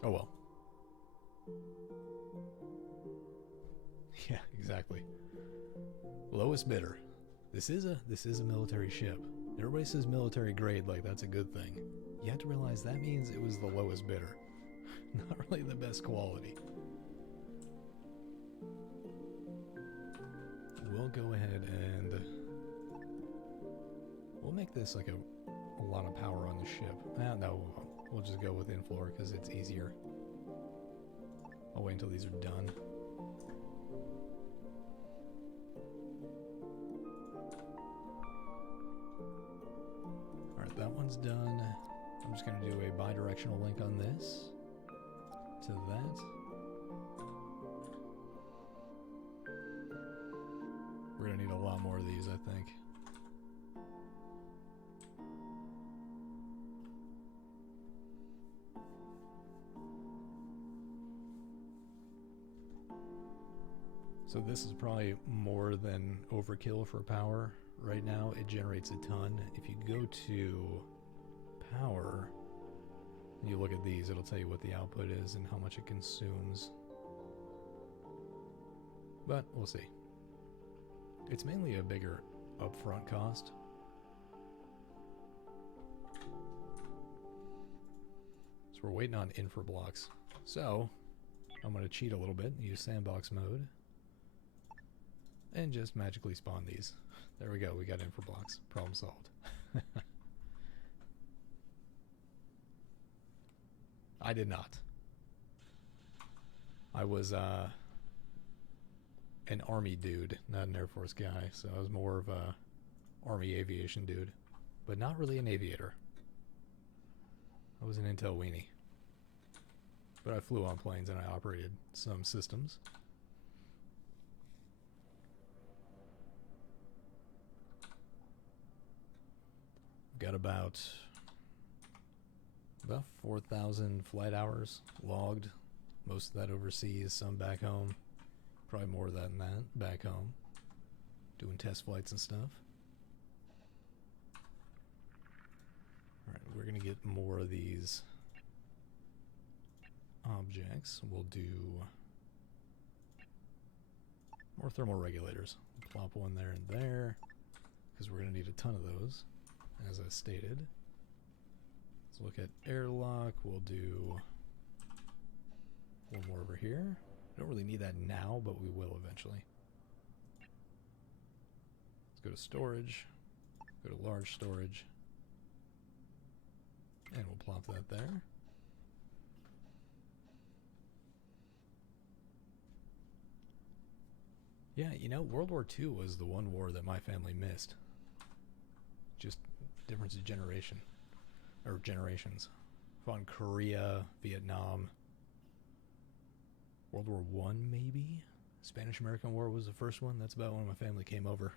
Oh well. Yeah, exactly. Lowest bidder. This is a military ship. Everybody says military grade like that's a good thing. You have to realize that means it was the lowest bidder. Not really the best quality. We'll go ahead and we'll make this like a lot of power on the ship. No, we'll just go with in-floor because it's easier. I'll wait until these are done. Alright, that one's done. I'm just going to do a bi-directional link on this to that. We're going to need a lot more of these, I think. So this is probably more than overkill for power. Right now it generates a ton. If you go to power and you look at these, it'll tell you what the output is and how much it consumes. But we'll see. It's mainly a bigger upfront cost. So we're waiting on infra blocks. So I'm going to cheat a little bit and use sandbox mode and just magically spawn these. There we go, we got infra blocks. Problem solved. I did not. I was an Army dude, not an Air Force guy, so I was more of a Army aviation dude, but not really an aviator. I was an intel weenie. But I flew on planes and I operated some systems. Got about 4,000 flight hours logged. Most of that overseas, some back home. Probably more than that back home. Doing test flights and stuff. Alright, we're going to get more of these objects. We'll do more thermal regulators. Plop one there and there, because we're going to need a ton of those, as I stated. Let's look at airlock. We'll do one more over here. Don't really need that now, but we will eventually. Let's go to storage. Go to large storage. And we'll plop that there. Yeah, you know, World War II was the one war that my family missed. Just difference of generation. Or generations. Fought in Korea, Vietnam. World War I, maybe? Spanish-American War was the first one. That's about when my family came over.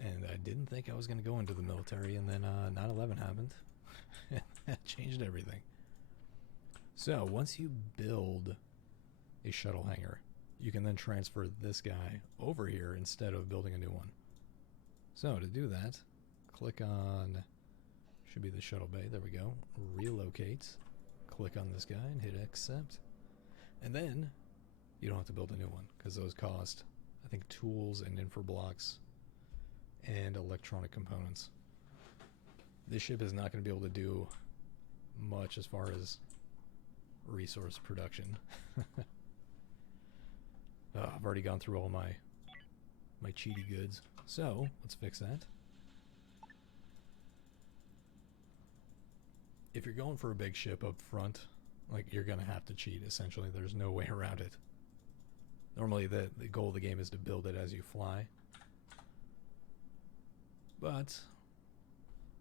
And I didn't think I was going to go into the military, and then 9/11 happened. That changed everything. So, once you build a shuttle hangar, you can then transfer this guy over here instead of building a new one. So, to do that, click on, should be the shuttle bay, there we go, relocate, click on this guy and hit accept. And then, you don't have to build a new one, because those cost, I think, tools and infra blocks and electronic components. This ship is not going to be able to do much as far as resource production. I've already gone through all my cheaty goods. So, let's fix that. If you're going for a big ship up front, like, you're going to have to cheat, essentially. There's no way around it. Normally, the goal of the game is to build it as you fly. But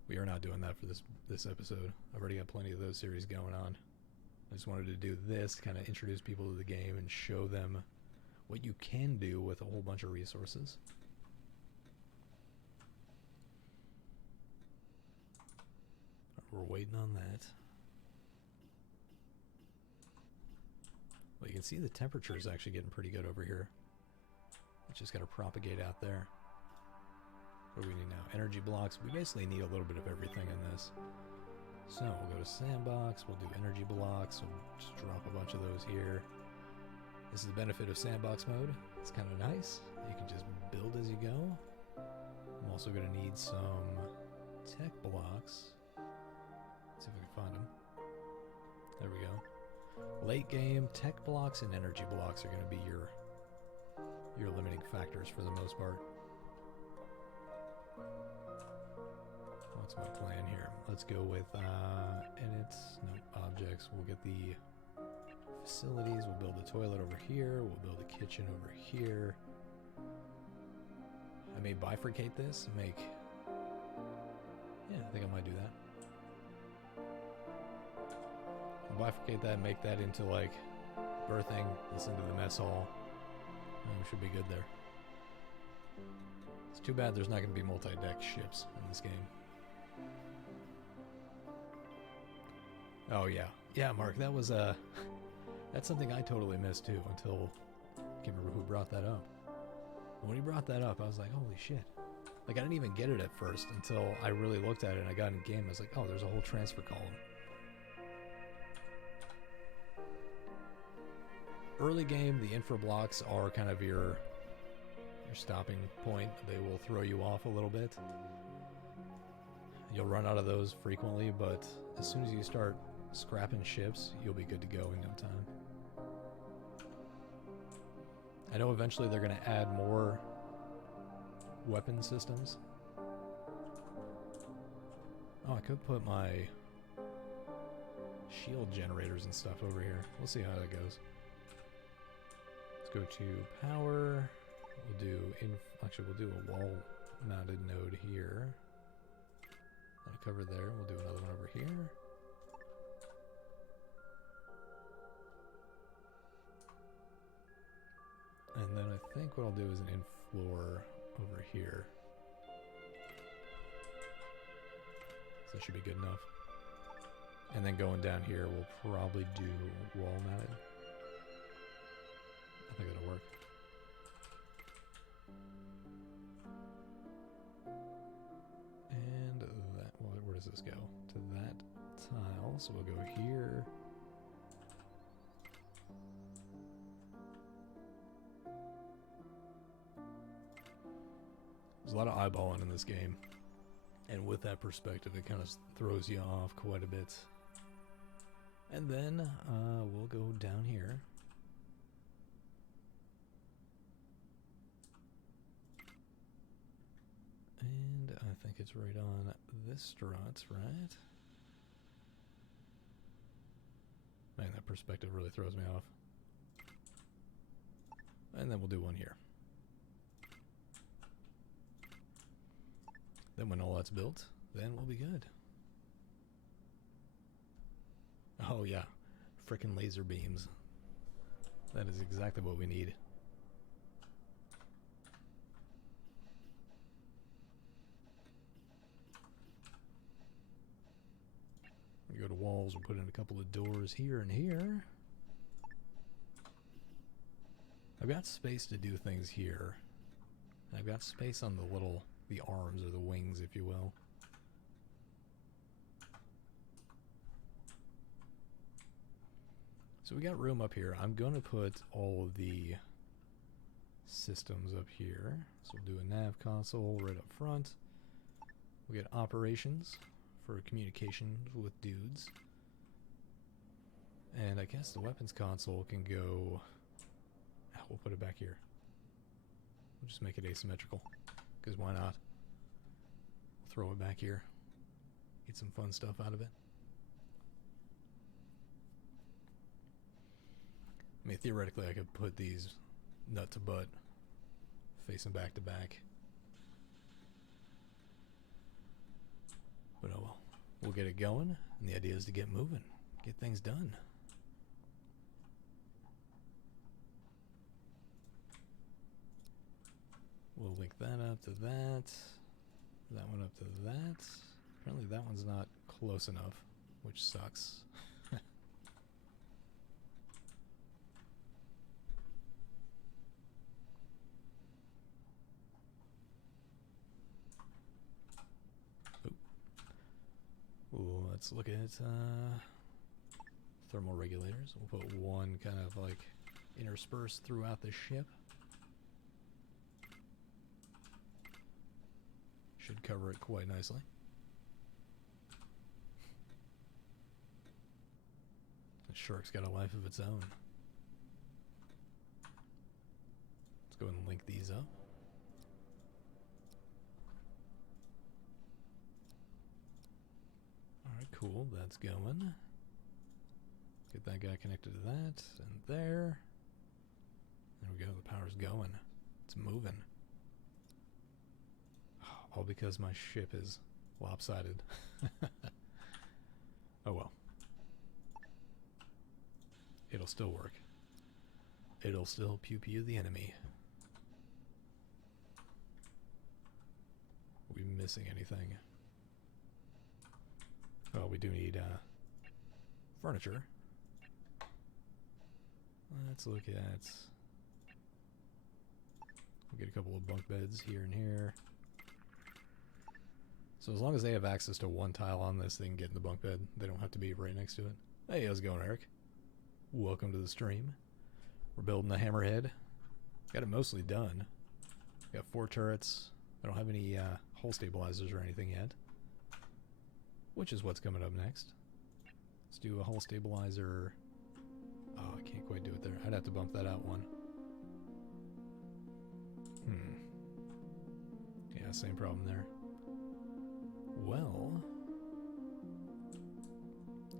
we are not doing that for this episode. I've already got plenty of those series going on. I just wanted to do this, kind of introduce people to the game and show them what you can do with a whole bunch of resources. We're waiting on that. Well, you can see the temperature is actually getting pretty good over here. It's just got to propagate out there. What do we need now? Energy blocks. We basically need a little bit of everything in this. So we'll go to sandbox. We'll do energy blocks. We'll just drop a bunch of those here. This is the benefit of sandbox mode. It's kind of nice. You can just build as you go. I'm also going to need some tech blocks. Let's see if we can find them. There we go. Late game, tech blocks and energy blocks are going to be your limiting factors for the most part. What's my plan here? Let's go with edits, no, objects. We'll get the facilities. We'll build a toilet over here. We'll build a kitchen over here. I may bifurcate this and make... Yeah, I think I might do that. I'll bifurcate that and make that into, like, berthing. This into the mess hall. We should be good there. It's too bad there's not going to be multi-deck ships in this game. Oh, yeah. Yeah, Mark, that was, that's something I totally missed, too, until... I can't remember who brought that up. When he brought that up, I was like, holy shit. Like, I didn't even get it at first until I really looked at it and I got in game. I was like, oh, there's a whole transfer column. Early game, the infra blocks are kind of your stopping point. They will throw you off a little bit. You'll run out of those frequently, but as soon as you start scrapping ships, you'll be good to go in no time. I know eventually they're going to add more weapon systems. Oh, I could put my shield generators and stuff over here. We'll see how that goes. Let's go to power. We'll do actually we'll do a wall mounted node here. That'll cover there. We'll do another one over here. And then I think what I'll do is an in-floor over here. So that should be good enough. And then going down here, we'll probably do wall mounted. I think that'll work. And that, where does this go? To that tile. So we'll go here. There's a lot of eyeballing in this game. And with that perspective, it kind of throws you off quite a bit. And then we'll go down here. And I think it's right on this strut, right? Man, that perspective really throws me off. And then we'll do one here. Then when all that's built, then we'll be good. Oh yeah, frickin' laser beams. That is exactly what we need. We go to walls, we'll put in a couple of doors here and here. I've got space to do things here. I've got space on the arms or the wings, if you will. So we got room up here. I'm going to put all of the systems up here. So we'll do a nav console right up front. We get operations for communication with dudes. And I guess the weapons console can go... We'll put it back here. We'll just make it asymmetrical, because why not? We'll throw it back here. Get some fun stuff out of it. I mean, theoretically, I could put these nut to butt facing back to back. But oh well. We'll get it going, and the idea is to get moving, get things done. We'll link that up to that one up to that. Apparently that one's not close enough, which sucks. Ooh, let's look at thermal regulators. We'll put one kind of like interspersed throughout the ship. Should cover it quite nicely. The shark's got a life of its own. Let's go ahead and link these up. Alright, cool. That's going. Get that guy connected to that. And there. There we go. The power's going. It's moving. All because my ship is lopsided. Oh well. It'll still work. It'll still pew-pew the enemy. Are we missing anything? Well, we do need furniture. Let's look at... We'll get a couple of bunk beds here and here. So as long as they have access to one tile on this, they can get in the bunk bed. They don't have to be right next to it. Hey, how's it going, Eric? Welcome to the stream. We're building the Hammerhead. Got it mostly done. Got 4 turrets. I don't have any hull stabilizers or anything yet, which is what's coming up next. Let's do a hull stabilizer. Oh, I can't quite do it there. I'd have to bump that out one. Yeah, same problem there. Well,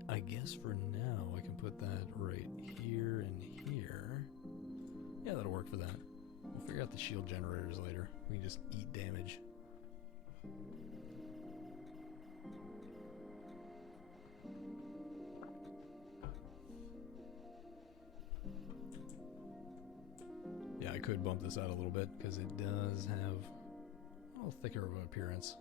I guess for now I can put that right here and here. Yeah, that'll work for that. We'll figure out the shield generators later. We can just eat damage. Yeah, I could bump this out a little bit because it does have a little thicker of an appearance.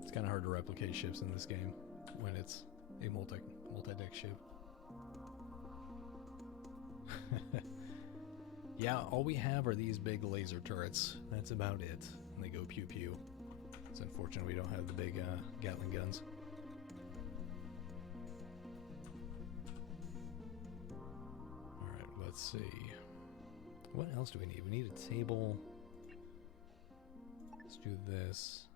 It's kind of hard to replicate ships in this game when it's a multi-deck ship. Yeah, all we have are these big laser turrets. That's about it. And they go pew-pew. It's unfortunate we don't have the big Gatling guns. Alright, let's see. What else do we need? We need a table. Let's do this.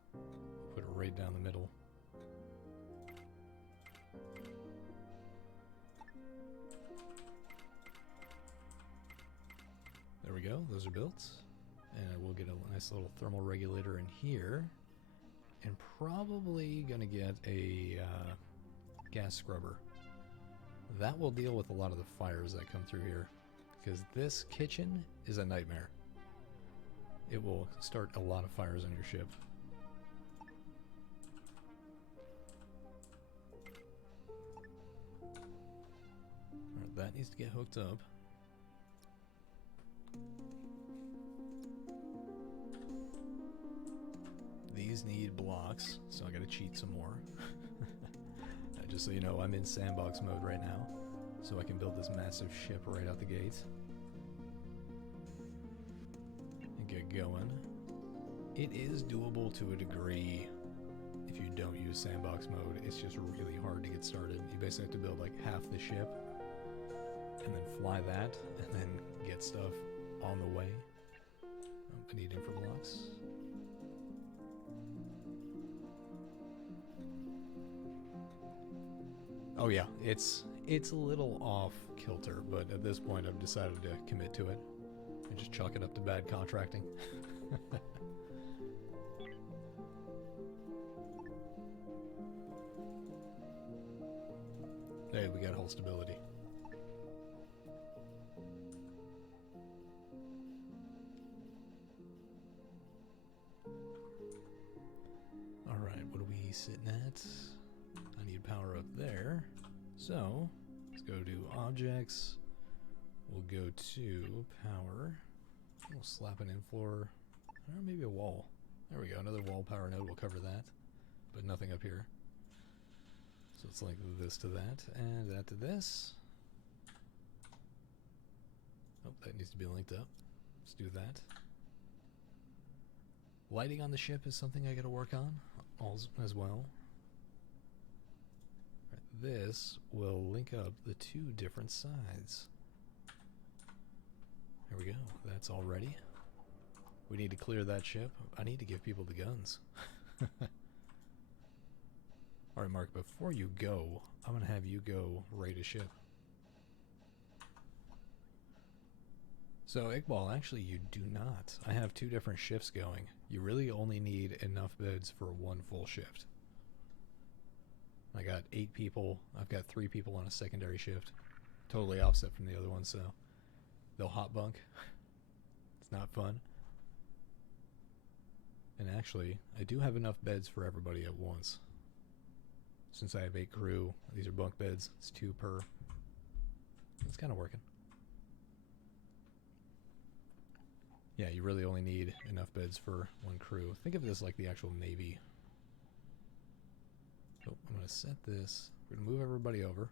Put it right down the middle. There we go. Those are built. And we'll get a nice little thermal regulator in here. And probably going to get a gas scrubber. That will deal with a lot of the fires that come through here. Because this kitchen is a nightmare. It will start a lot of fires on your ship. Alright, that needs to get hooked up. These need blocks, so I gotta cheat some more. Just so you know, I'm in sandbox mode right now, so I can build this massive ship right out the gate. And get going. It is doable to a degree if you don't use sandbox mode. It's just really hard to get started. You basically have to build like half the ship, and then fly that, and then get stuff on the way. I need infra blocks. Oh yeah, it's a little off kilter, but at this point I've decided to commit to it and just chalk it up to bad contracting. Hey, we got hull stability. Alright, what are we sitting at? I need power up there. So, let's go to objects. We'll go to power. We'll slap an in-floor, or maybe a wall. There we go, another wall power node will cover that, but nothing up here. So let's link this to that, and that to this. Oh, that needs to be linked up. Let's do that. Lighting on the ship is something I gotta work on as well. Right, this will link up the two different sides. There we go, that's all ready. We need to clear that ship. I need to give people the guns. Alright, Mark, before you go, I'm going to have you go raid a ship. So, Iqbal, actually, you do not. I have two different shifts going. You really only need enough beds for one full shift. I got 8 people. I've got 3 people on a secondary shift. Totally offset from the other one, so they'll hot bunk. It's not fun. And actually, I do have enough beds for everybody at once. Since I have 8 crew, these are bunk beds. It's 2 per. It's kind of working. Yeah, you really only need enough beds for 1 crew. Think of this like the actual Navy. So I'm going to set this. We're going to move everybody over.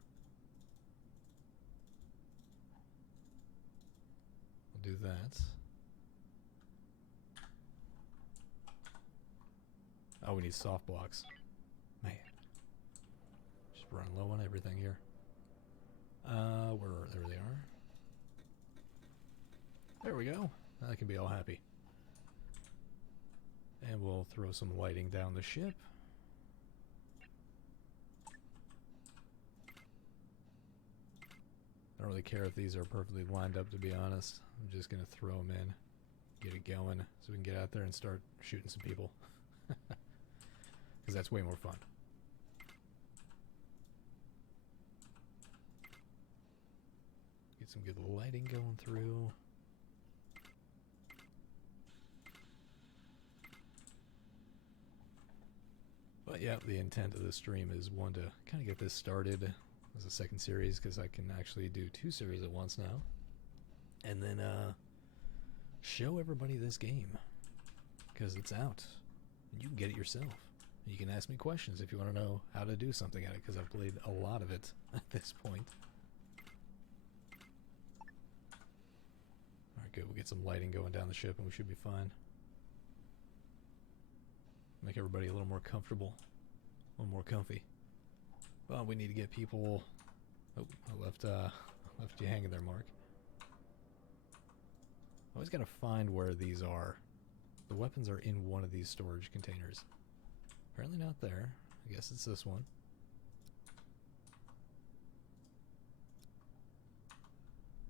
We'll do that. Oh, we need soft blocks. Man. Just running low on everything here. There they are. There we go. I can be all happy. And we'll throw some lighting down the ship. I don't really care if these are perfectly lined up, to be honest. I'm just going to throw them in, get it going, so we can get out there and start shooting some people. Because that's way more fun. Get some good lighting going through. But yeah, the intent of this stream is one to kind of get this started as a second series, because I can actually do 2 series at once now. And then show everybody this game, because it's out. And you can get it yourself. You can ask me questions if you want to know how to do something at it, because I've played a lot of it at this point. Alright, good. We'll get some lighting going down the ship and we should be fine. Make everybody a little more comfortable. A little more comfy. Well, we need to get people... Oh, I left you hanging there, Mark. Always gotta find where these are. The weapons are in one of these storage containers. Apparently not there. I guess it's this one.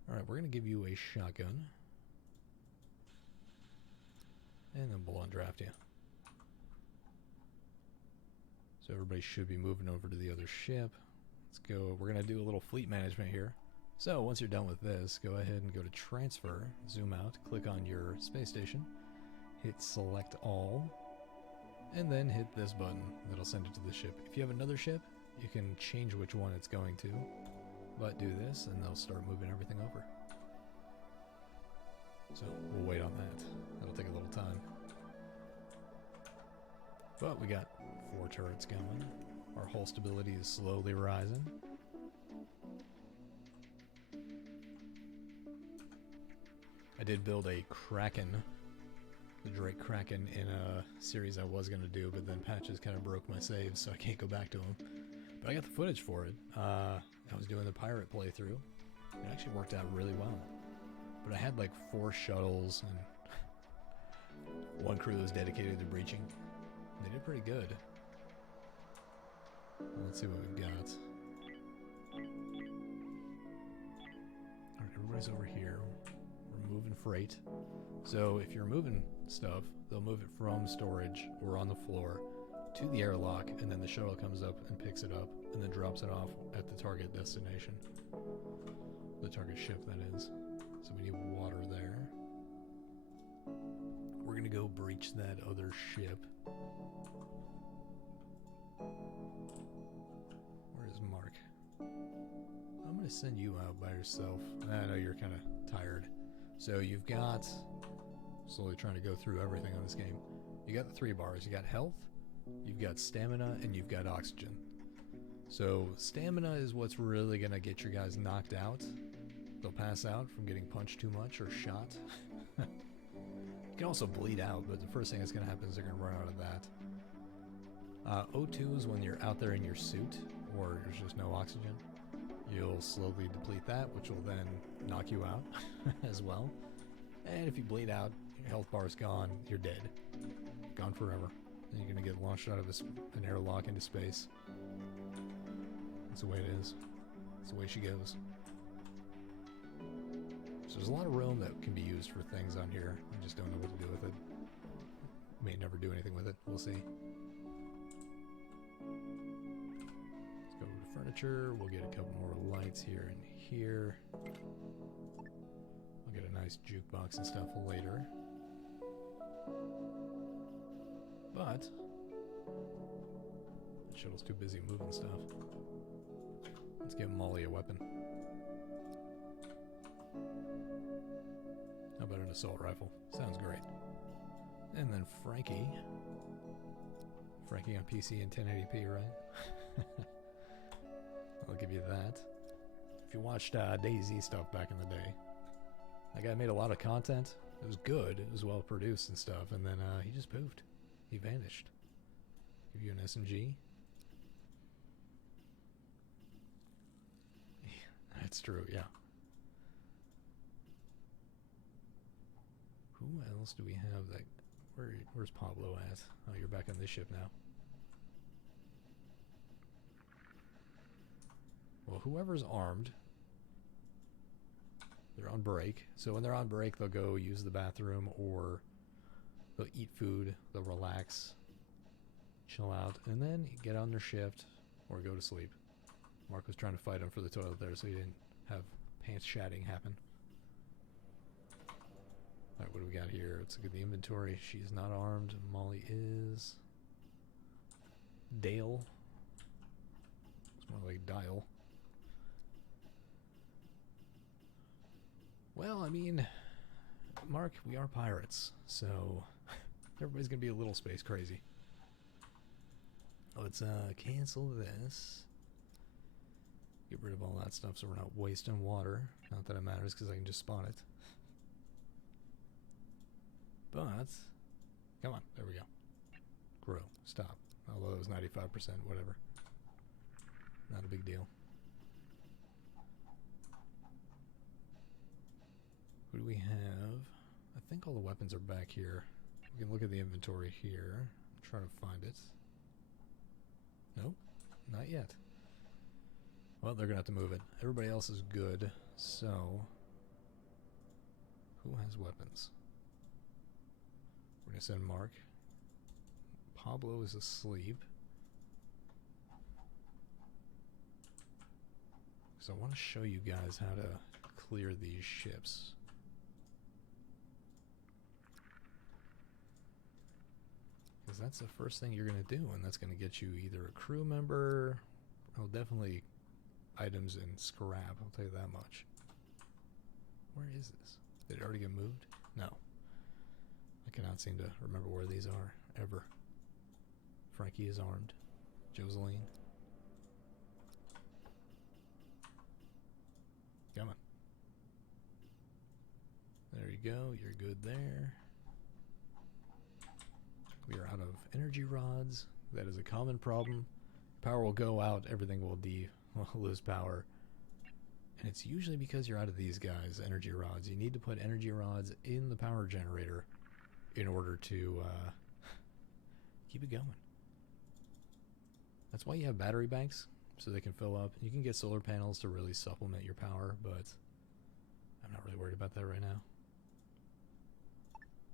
Alright, we're gonna give you a shotgun. And then we'll undraft you. So everybody should be moving over to the other ship. Let's go. We're going to do a little fleet management here. So once you're done with this, go ahead and go to transfer, zoom out, click on your space station, hit select all, and then hit this button. That'll send it to the ship. If you have another ship, you can change which one it's going to, but do this and they'll start moving everything over. So we'll wait on that. That'll take a little time. But we got 4 turrets going. Our hull stability is slowly rising. I did build a Kraken, the Drake Kraken, in a series I was going to do, but then patches kind of broke my saves, so I can't go back to them. But I got the footage for it. I was doing the pirate playthrough. It actually worked out really well. But I had like 4 shuttles and 1 crew that was dedicated to breaching. They did pretty good. Let's see what we've got. inventory's over here. We're moving freight. So if you're moving stuff, they'll move it from storage or on the floor to the airlock, and then the shuttle comes up and picks it up and then drops it off at the target destination. The target ship, that is. So we need water there. We're gonna go breach that other ship. Where is Mark? I'm gonna send you out by yourself. I know you're kind of tired. So you've got, slowly trying to go through everything on this game. You got the 3 bars. You got health, you've got stamina, and you've got oxygen. So stamina is what's really gonna get your guys knocked out. They'll pass out from getting punched too much or shot. You can also bleed out, but the first thing that's gonna happen is they're gonna run out of that. O2 is when you're out there in your suit or there's just no oxygen. You'll slowly deplete that, which will then knock you out as well. And if you bleed out, your health bar is gone, you're dead. Gone forever. And you're gonna get launched out of an airlock into space. That's the way it is. That's the way she goes. So there's a lot of room that can be used for things on here. I just don't know what to do with it. May never do anything with it. We'll see. Let's go to furniture. We'll get a couple more lights here and here. We'll get a nice jukebox and stuff later. But the shuttle's too busy moving stuff. Let's give Molly a weapon. How about an assault rifle? Sounds great. And then Frankie. Frankie on PC in 1080p, right? I'll give you that. If you watched DayZ stuff back in the day, that guy made a lot of content. It was good. It was well produced and stuff. And then he just poofed. He vanished. Give you an SMG. That's true, yeah. Who else do we have that... Where's Pablo at? Oh, you're back on this ship now. Well, whoever's armed, they're on break. So when they're on break, they'll go use the bathroom or they'll eat food, they'll relax, chill out, and then get on their shift or go to sleep. Mark was trying to fight him for the toilet there so he didn't have pants shatting happen. Alright, what do we got here? Let's look at the inventory. She's not armed. Molly is. Dale. It's more like Dial. Well, I mean, Mark, we are pirates, so everybody's gonna be a little space crazy. Let's cancel this. Get rid of all that stuff so we're not wasting water. Not that it matters because I can just spawn it. But, come on, there we go. Grow, stop. Although it was 95%, whatever. Not a big deal. Who do we have? I think all the weapons are back here. We can look at the inventory here. Try to find it. Nope, not yet. Well, they're gonna have to move it. Everybody else is good, so... Who has weapons? We're gonna send Mark. Pablo is asleep. So I want to show you guys how to clear these ships. Because that's the first thing you're going to do, and that's going to get you either a crew member, oh, definitely items and scrap, I'll tell you that much. Where is this? Did it already get moved? No. I cannot seem to remember where these are, ever. Frankie is armed. Joseline. Come on. There you go, you're good there. We are out of energy rods. That is a common problem. Power will go out, everything will lose power. And it's usually because you're out of these guys, energy rods. You need to put energy rods in the power generator in order to keep it going. That's why you have battery banks, so they can fill up. You can get solar panels to really supplement your power, but I'm not really worried about that right now.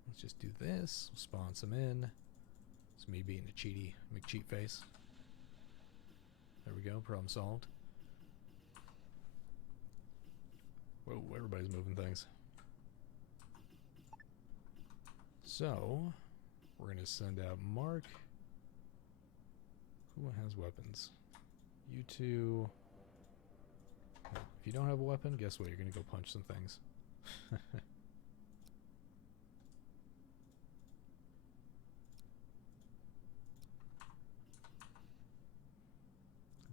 Let's just do this. Spawn some in. It's me being a cheaty McCheat face. There we go. Problem solved. Whoa, everybody's moving things. So, we're going to send out Mark. Who has weapons? You two. Well, if you don't have a weapon, guess what? You're going to go punch some things. Did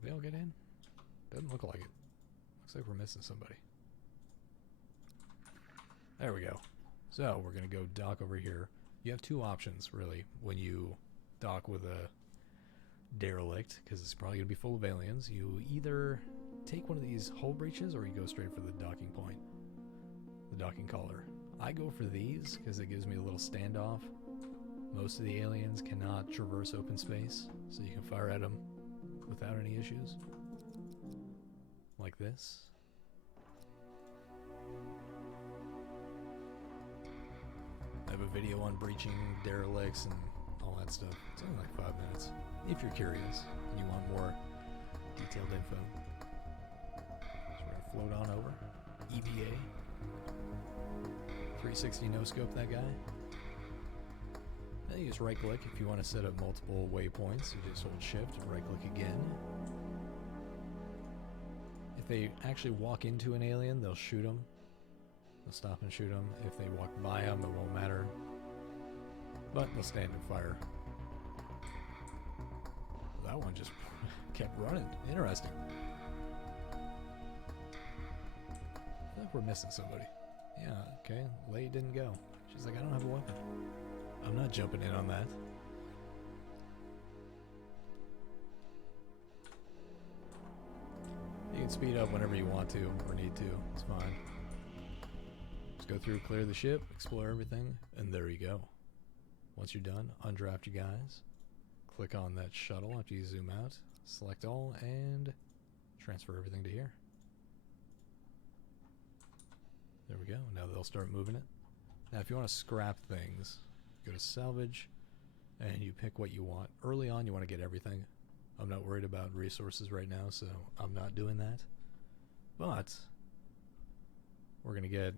they all get in? Doesn't look like it. Looks like we're missing somebody. There we go. So we're going to go dock over here. You have two options, really, when you dock with a derelict, because it's probably going to be full of aliens. You either take one of these hull breaches or you go straight for the docking point, the docking collar. I go for these because it gives me a little standoff. Most of the aliens cannot traverse open space, so you can fire at them without any issues. Like this. I have a video on breaching derelicts and all that stuff. It's only like 5 minutes. If you're curious and you want more detailed info. So we're gonna float on over. EVA. 360 no scope that guy. Then you just right click if you want to set up multiple waypoints. You just hold shift and right click again. If they actually walk into an alien, they'll shoot them. They'll stop and shoot them. If they walk by them, it won't matter. But they'll stand and fire. That one just kept running. Interesting. I feel like we're missing somebody. Yeah, okay. Lei didn't go. She's like, I don't have a weapon. I'm not jumping in on that. You can speed up whenever you want to or need to. It's fine. Just go through, clear the ship, explore everything, and there you go. Once you're done, undraft you guys. Click on that shuttle after you zoom out. Select all and transfer everything to here. There we go. Now they'll start moving it. Now if you want to scrap things, go to salvage and you pick what you want. Early on you want to get everything. I'm not worried about resources right now, so I'm not doing that. But we're going to get...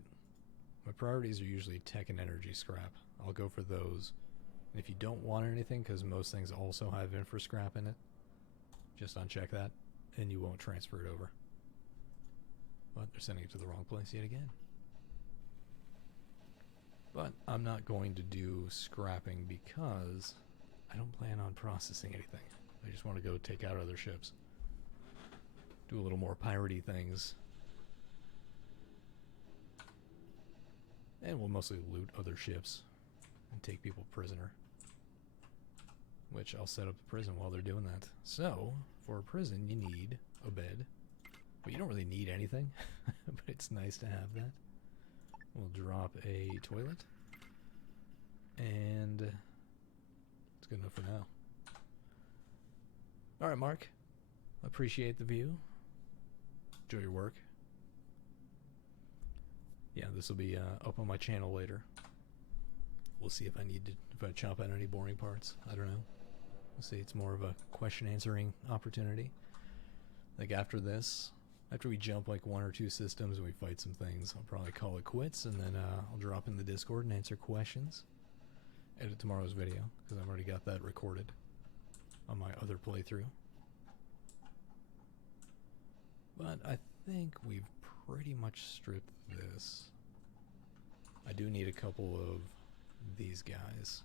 My priorities are usually tech and energy scrap. I'll go for those. And if you don't want anything, because most things also have infra scrap in it, just uncheck that and you won't transfer it over. But they're sending it to the wrong place yet again. But I'm not going to do scrapping because I don't plan on processing anything. I just want to go take out other ships. Do a little more piratey things. And we'll mostly loot other ships and take people prisoner. Which I'll set up the prison while they're doing that. So, for a prison you need a bed. But you don't really need anything. But it's nice to have that. We'll drop a toilet. And it's good enough for now. Alright, Mark. Appreciate the view. Enjoy your work. Yeah, this will be up on my channel later. We'll see if I need to, if I chop out any boring parts. I don't know. We'll see. It's more of a question answering opportunity. Like after this, after we jump like 1 or 2 systems and we fight some things, I'll probably call it quits and then I'll drop in the Discord and answer questions. Edit tomorrow's video because I've already got that recorded on my other playthrough. But I think we've pretty much stripped this. I do need a couple of these guys.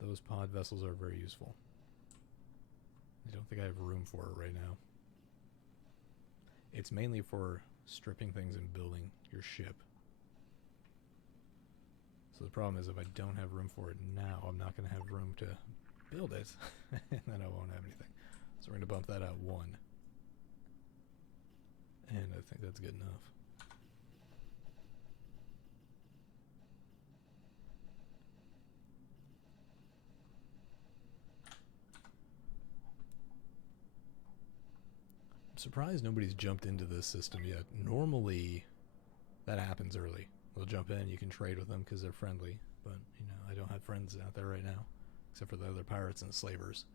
Those pod vessels are very useful. I don't think I have room for it right now. It's mainly for stripping things and building your ship. So the problem is if I don't have room for it now, I'm not going to have room to build it, and then I won't have anything. So we're going to bump that out 1. And I think that's good enough. I'm surprised nobody's jumped into this system yet. Normally, That happens early. They'll jump in, you can trade with them because they're friendly. But, you know, I don't have friends out there right now. Except for the other pirates and slavers.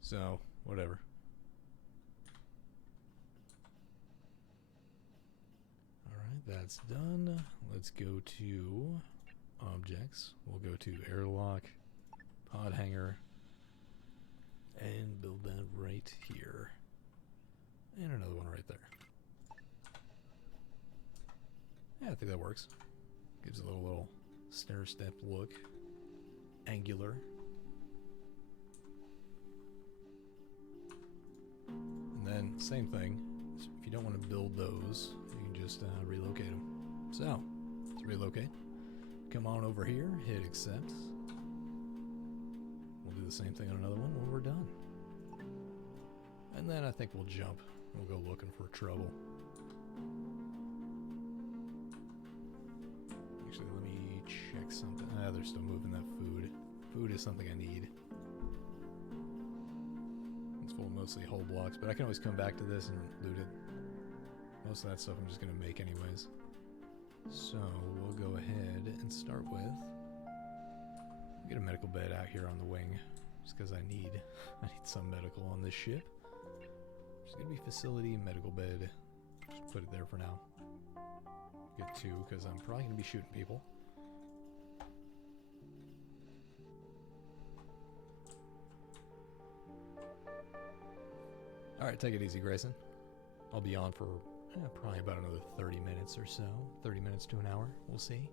So, whatever. Alright, that's done. Let's go to objects. We'll go to airlock, pod hanger, and build that right here. And another one right there. Yeah, I think that works. Gives it a little stair-step look. Angular. And then, same thing. If you don't want to build those, you can just relocate them. So, let's relocate. Come on over here, hit accept. We'll do the same thing on another one when we're done. And then I think we'll jump. We'll go looking for trouble. Actually, let me check something. Ah, they're still moving that food. Food is something I need. It's full of mostly whole blocks, but I can always come back to this and loot it. Most of that stuff I'm just going to make anyways. So, we'll go ahead and start with... get a medical bed out here on the wing. Just because I need some medical on this ship. There's going to be facility, medical bed. Just put it there for now. Get 2, because I'm probably going to be shooting people. Alright, take it easy, Grayson. I'll be on for probably about another 30 minutes or so. 30 minutes to an hour. We'll see.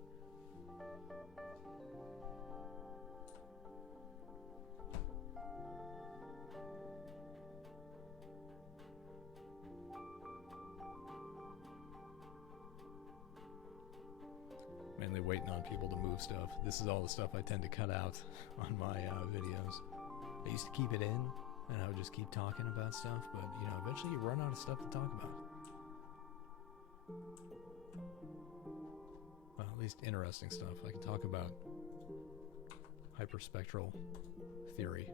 Mainly waiting on people to move stuff. This is all the stuff I tend to cut out on my videos. I used to keep it in, and I would just keep talking about stuff, but, you know, eventually you run out of stuff to talk about. Well, at least interesting stuff. I can talk about hyperspectral theory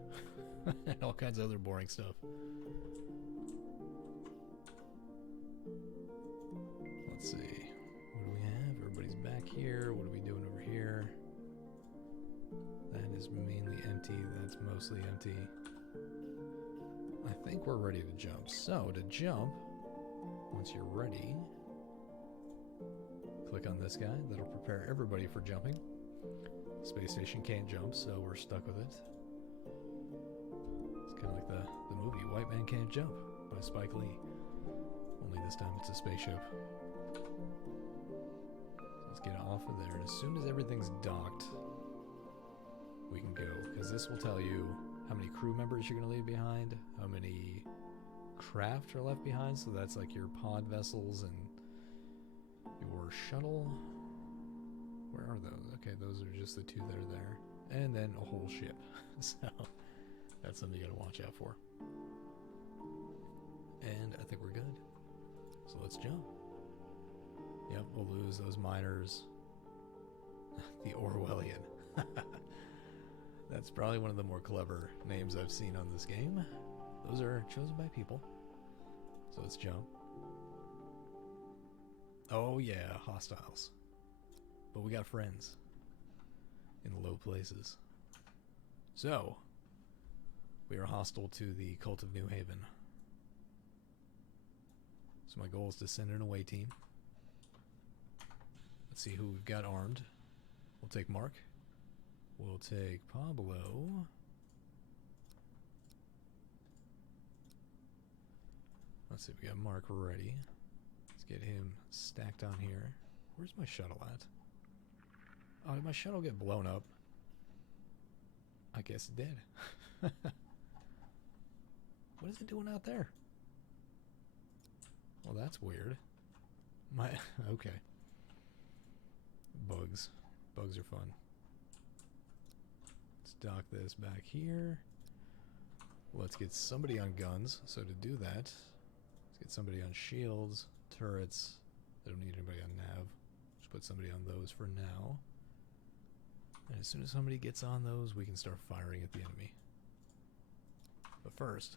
and all kinds of other boring stuff. Let's see. What do we have? Everybody's back here. What are we doing over here? That is mainly empty. That's mostly empty. I think we're ready to jump. So, to jump, once you're ready, click on this guy. That'll prepare everybody for jumping. Space station can't jump, so we're stuck with it. It's kind of like the movie White Man Can't Jump by Spike Lee. Only this time it's a spaceship. So let's get off of there. And as soon as everything's docked, we can go. Because this will tell you how many crew members you're going to leave behind, how many craft are left behind. So that's like your pod vessels and your shuttle. Where are those? Okay, those are just the 2 that are there. And then a whole ship. So that's something you gotta watch out for. And I think we're good. So let's jump. Yep, we'll lose those miners. The Orwellian. That's probably one of the more clever names I've seen on this game. Those are chosen by people. So let's jump. Oh yeah, hostiles. But we got friends in the low places. So, we are hostile to the Cult of New Haven. So my goal is to send an away team. Let's see who we've got armed. We'll take Mark. We'll take Pablo. Let's see, we got Mark ready. Let's get him stacked on here. Where's my shuttle at? Oh, did my shuttle get blown up? I guess it did. What is it doing out there? Well, that's weird. Okay. Bugs. Bugs are fun. Let's dock this back here. Let's get somebody on guns. So to do that, let's get somebody on shields, turrets. I don't need anybody on nav. Just put somebody on those for now. And as soon as somebody gets on those, we can start firing at the enemy. But first,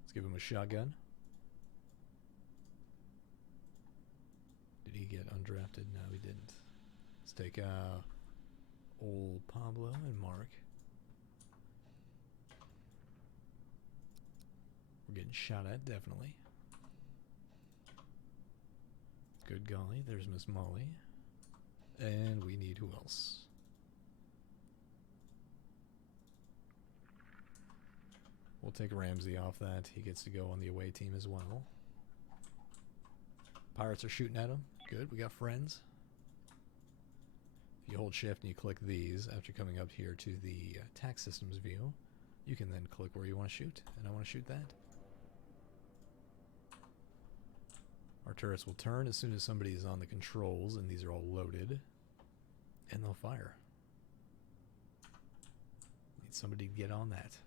let's give him a shotgun. Did he get undrafted? No, he didn't. Let's take old Pablo and Mark. We're getting shot at, definitely. Good golly, there's Miss Molly. And we need who else? We'll take Ramsey off that. He gets to go on the away team as well. Pirates are shooting at him. Good, we got friends. If you hold shift and you click these after coming up here to the attack systems view, you can then click where you want to shoot. And I want to shoot that. Our turrets will turn as soon as somebody is on the controls, and these are all loaded. And they'll fire. Need somebody to get on that.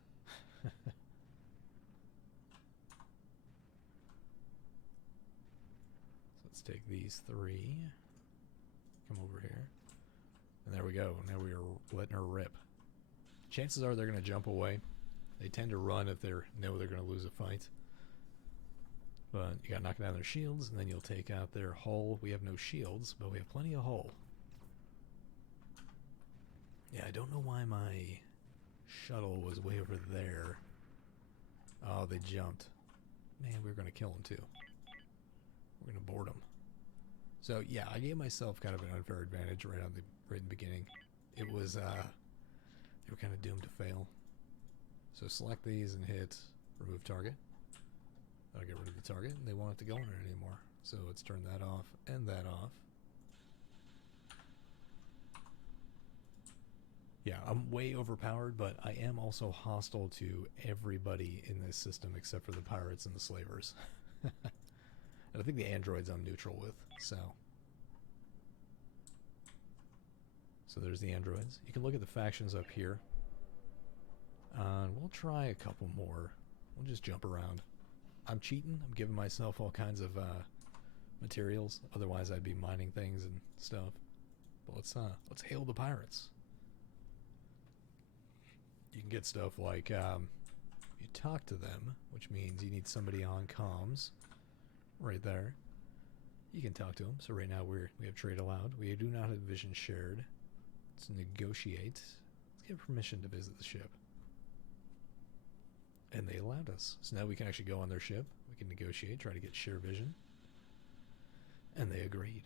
Let's take these three. Come over here. And there we go. Now we are letting her rip. Chances are they're going to jump away. They tend to run if they know they're going to lose a fight. But you got to knock down their shields, and then you'll take out their hull. We have no shields, but we have plenty of hull. Yeah, I don't know why my shuttle was way over there. Oh, they jumped. Man, we were going to kill them too. We're going to board them. So yeah, I gave myself kind of an unfair advantage right in the beginning. It was they were kind of doomed to fail. So select these and hit remove target. That'll get rid of the target, and they won't have to go on it anymore. So let's turn that off and that off. Yeah, I'm way overpowered, but I am also hostile to everybody in this system except for the pirates and the slavers. And I think the androids I'm neutral with, so there's the androids. You can look at the factions up here. And we'll try a couple more. We'll just jump around. I'm cheating. I'm giving myself all kinds of materials. Otherwise, I'd be mining things and stuff. But let's hail the pirates. You can get stuff like you talk to them, which means you need somebody on comms. Right there. You can talk to them. So right now we have trade allowed. We do not have vision shared. Let's negotiate. Let's give permission to visit the ship. And they allowed us. So now we can actually go on their ship. We can negotiate, try to get share vision. And they agreed.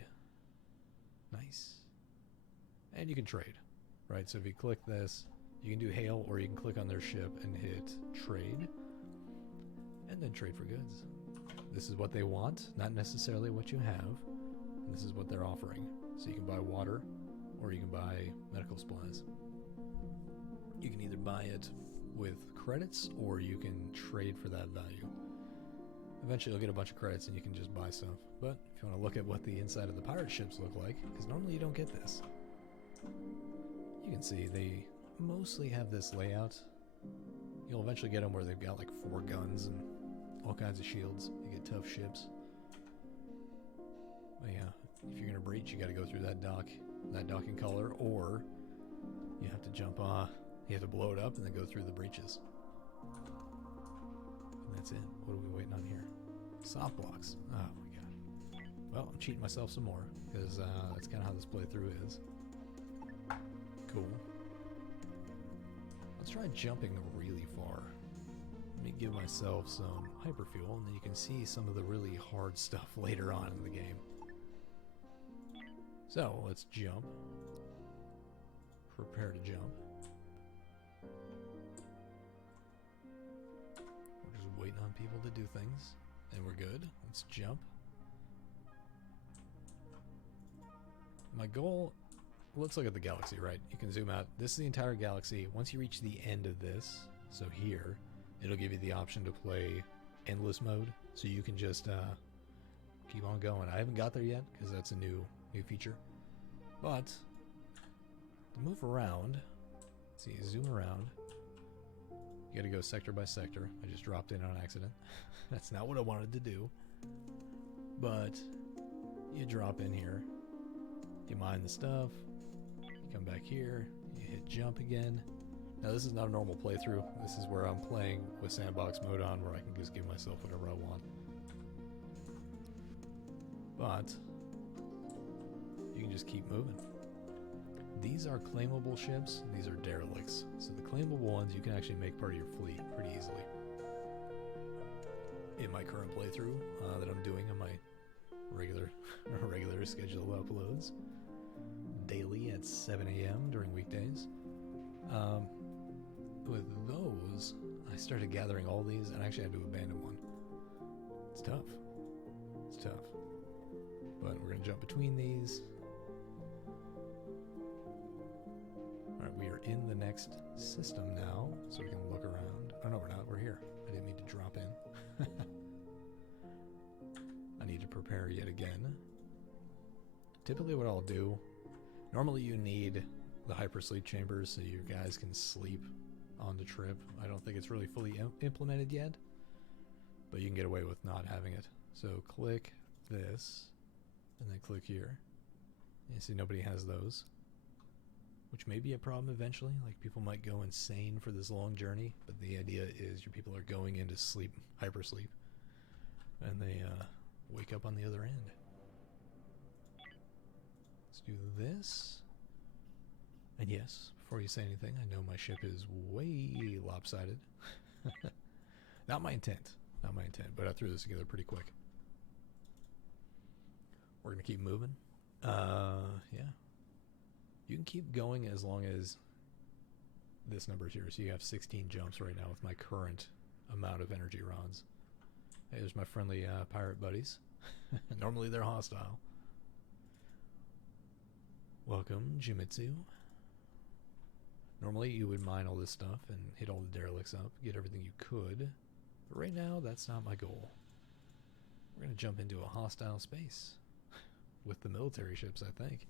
Nice. And you can trade. Right, so if you click this, you can do hail, or you can click on their ship and hit trade. And then trade for goods. This is what they want, not necessarily what you have. And this is what they're offering. So you can buy water, or you can buy medical supplies. You can either buy it with credits, or you can trade for that value. Eventually you'll get a bunch of credits and you can just buy stuff. But if you want to look at what the inside of the pirate ships look like, because normally you don't get this. You can see they mostly have this layout. You'll eventually get them where they've got like 4 guns and all kinds of shields. You get tough ships. But yeah, if you're going to breach, you got to go through that docking collar, or you have to jump off. You have to blow it up and then go through the breaches. And that's it. What are we waiting on here? Soft blocks. Oh my god. Well, I'm cheating myself some more, because that's kind of how this playthrough is. Cool. Let's try jumping really far. Let me give myself some hyperfuel, and then you can see some of the really hard stuff later on in the game. So, let's jump. Prepare to jump. We're just waiting on people to do things, and we're good. Let's jump. My goal... Let's look at the galaxy, right? You can zoom out. This is the entire galaxy. Once you reach the end of this, so here, it'll give you the option to play endless mode, so you can just keep on going. I haven't got there yet, because that's a new feature. But, to move around, let's see, zoom around. You gotta go sector by sector. I just dropped in on accident. That's not what I wanted to do. But, you drop in here. You mine the stuff. Come back here, you hit jump again. Now this is not a normal playthrough. This is where I'm playing with sandbox mode on, where I can just give myself whatever I want. But can just keep moving. These are claimable ships. These are derelicts. So the claimable ones you can actually make part of your fleet pretty easily. In my current playthrough that I'm doing on my regular schedule uploads daily at 7 a.m. during weekdays. With those, I started gathering all these and I actually had to abandon one. It's tough. It's tough. But we're going to jump between these. Alright, we are in the next system now, so we can look around. Oh no, we're not. We're here. I didn't mean to drop in. I need to prepare yet again. Typically what I'll do, normally you need the hypersleep chambers so your guys can sleep on the trip. I don't think it's really fully implemented yet, but you can get away with not having it. So click this, and then click here. You see nobody has those, which may be a problem eventually. Like, people might go insane for this long journey, but the idea is your people are going into sleep, hypersleep, and they wake up on the other end. Let's do this. And yes, before you say anything, I know my ship is way lopsided. Not my intent. Not my intent, but I threw this together pretty quick. We're going to keep moving. Yeah. You can keep going as long as this number's here. So you have 16 jumps right now with my current amount of energy rods. Hey, there's my friendly pirate buddies. Normally they're hostile. Welcome, Jimitsu. Normally you would mine all this stuff and hit all the derelicts up, get everything you could. But right now, that's not my goal. We're going to jump into a hostile space with the military ships, I think.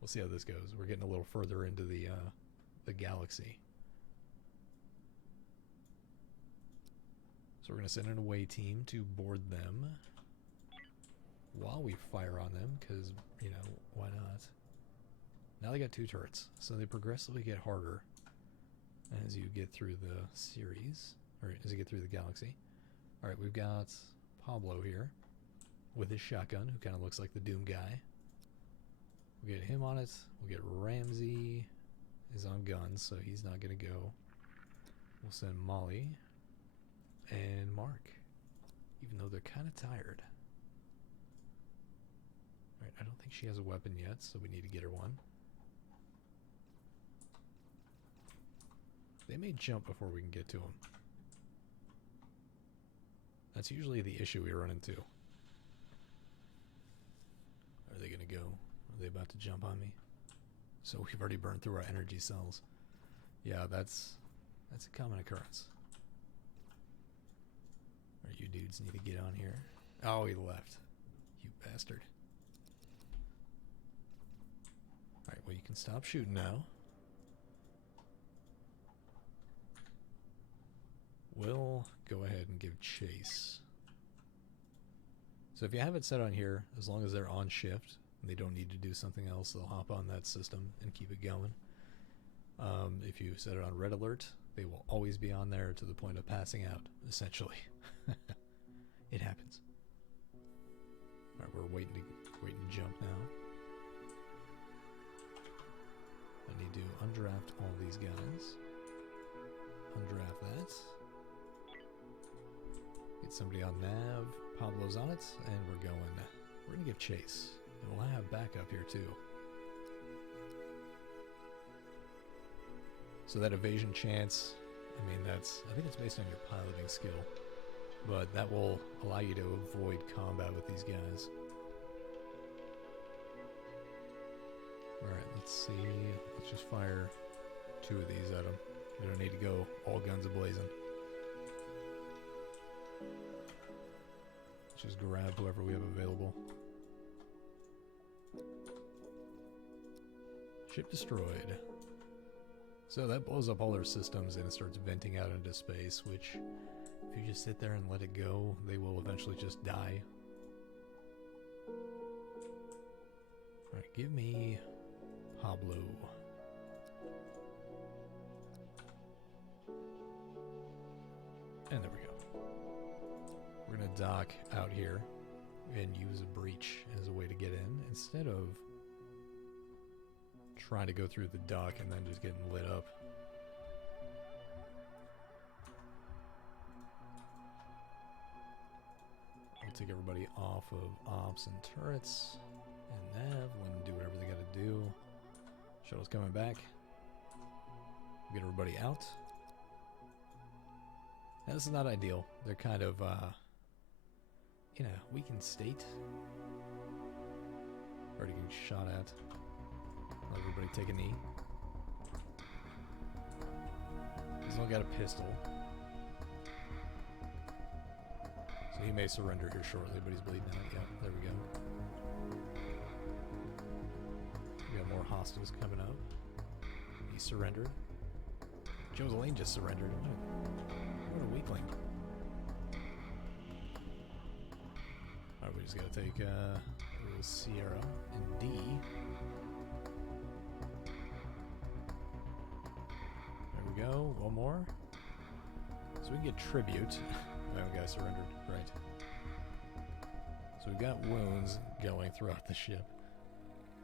We'll see how this goes. We're getting a little further into the galaxy. So we're going to send an away team to board them while we fire on them, because, you know, why not? Now they got 2 turrets, so they progressively get harder as you get through the series, or as you get through the galaxy. Alright, we've got Pablo here with his shotgun, who kind of looks like the Doom guy. We'll get him on it. We'll get Ramsey is on guns, so he's not going to go. We'll send Molly and Mark, even though they're kind of tired. Alright, I don't think she has a weapon yet, so we need to get her one. They may jump before we can get to them. That's usually the issue we run into. Are they going to go? Are they about to jump on me? So we've already burned through our energy cells. Yeah, that's a common occurrence. Alright, you dudes need to get on here. Oh, he left. You bastard. Alright, well, you can stop shooting now. We'll go ahead and give chase. So if you have it set on here, as long as they're on shift and they don't need to do something else, they'll hop on that system and keep it going. If you set it on red alert, they will always be on there to the point of passing out, essentially. It happens. Alright, we're waiting to jump now. I need to undraft all these guys. Undraft that. Get somebody on nav. Pablo's on it, and we're gonna give chase. And we'll have backup here too. So that evasion chance, I mean, I think it's based on your piloting skill, but that will allow you to avoid combat with these guys. Alright, let's see. Let's just fire 2 of these at them. We don't need to go all guns a-blazing. Let's just grab whoever we have available. Ship destroyed. So that blows up all their systems and it starts venting out into space, which, if you just sit there and let it go, they will eventually just die. Alright, give me Pablo. And there we go. We're going to dock out here and use a breach as a way to get in instead of trying to go through the dock and then just getting lit up. I'll take everybody off of ops and turrets and nav, let them do whatever they gotta do. Shuttle's coming back. Get everybody out. Now, this is not ideal. They're kind of in a weakened state. Already getting shot at. Let everybody take a knee. He's only got a pistol. So he may surrender here shortly, but he's bleeding out. Yep, there we go. We got more hostiles coming up. He surrendered. Joseline just surrendered. What a weakling. Alright, we just gotta take a little Sierra and D. There we go. One more. So we can get tribute. Oh, we got surrendered. Right. So we've got wounds going throughout the ship.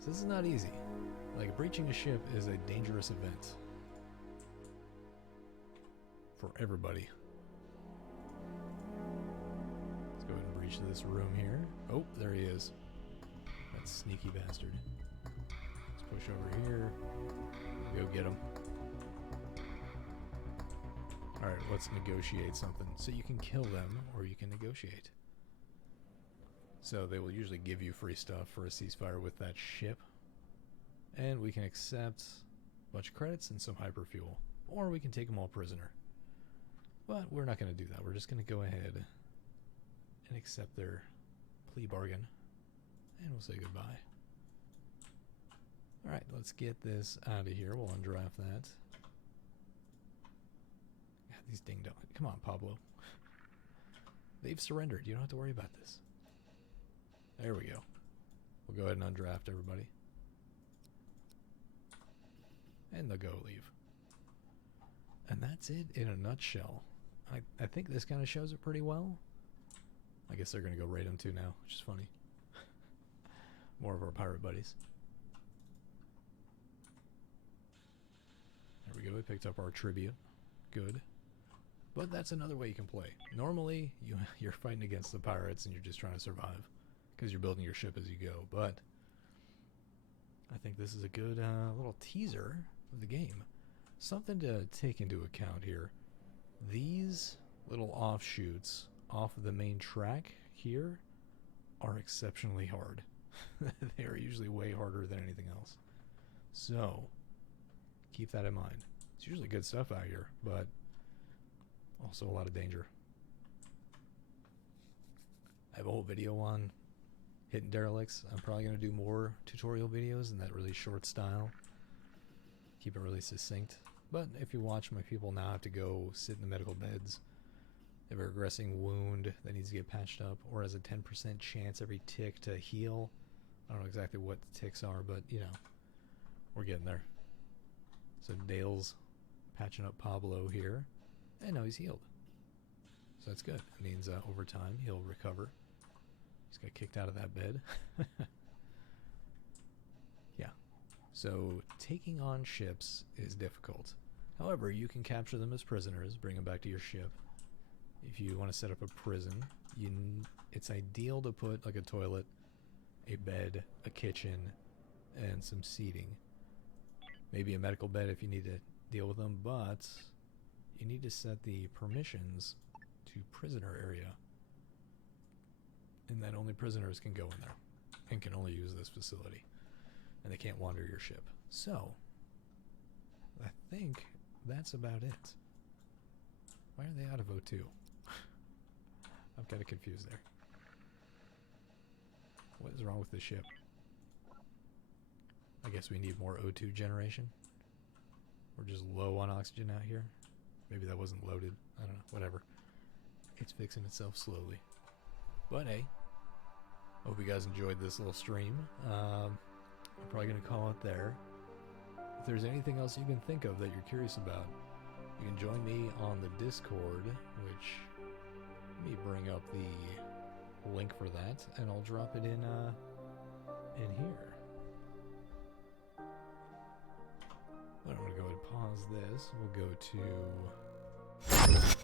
So this is not easy. Like, breaching a ship is a dangerous event. For everybody. Let's go ahead and breach this room here. Oh, there he is. That sneaky bastard. Let's push over here. Go get him. Alright, let's negotiate something. So you can kill them, or you can negotiate. So they will usually give you free stuff for a ceasefire with that ship. And we can accept a bunch of credits and some hyperfuel. Or we can take them all prisoner. But we're not going to do that. We're just going to go ahead and accept their plea bargain. And we'll say goodbye. Alright, let's get this out of here. We'll undraft that. God, these ding dong. Come on, Pablo. They've surrendered. You don't have to worry about this. There we go. We'll go ahead and undraft everybody. And they'll go leave. And that's it in a nutshell. I think this kind of shows it pretty well. I guess they're going to go raid them too now, which is funny. More of our pirate buddies. There we go. We picked up our tribute. Good. But that's another way you can play. Normally, you're fighting against the pirates and you're just trying to survive. Because you're building your ship as you go. But I think this is a good little teaser of the game. Something to take into account here. These little offshoots off of the main track here are exceptionally hard. They are usually way harder than anything else. So, keep that in mind. It's usually good stuff out here, but also a lot of danger. I have a whole video on hitting derelicts. I'm probably going to do more tutorial videos in that really short style. Keep it really succinct. But if you watch, my people now have to go sit in the medical beds. They have a regressing wound that needs to get patched up, or has a 10% chance every tick to heal. I don't know exactly what the ticks are, but, you know, we're getting there. So Dale's patching up Pablo here, and now he's healed. So that's good. It means over time he'll recover. He's got kicked out of that bed. Yeah. So taking on ships is difficult. However, you can capture them as prisoners, bring them back to your ship. If you want to set up a prison, it's ideal to put like a toilet, a bed, a kitchen, and some seating. Maybe a medical bed if you need to deal with them, but you need to set the permissions to prisoner area. And that only prisoners can go in there and can only use this facility. And they can't wander your ship. So, I think that's about it. Why are they out of O2? I'm kind of confused there. What is wrong with the ship? I guess we need more O2 generation. We're just low on oxygen out here. Maybe that wasn't loaded. I don't know. Whatever. It's fixing itself slowly. But hey, hope you guys enjoyed this little stream. I'm probably going to call it there. If there's anything else you can think of that you're curious about, you can join me on the Discord, which, let me bring up the link for that, and I'll drop it in here. pause this. We'll go to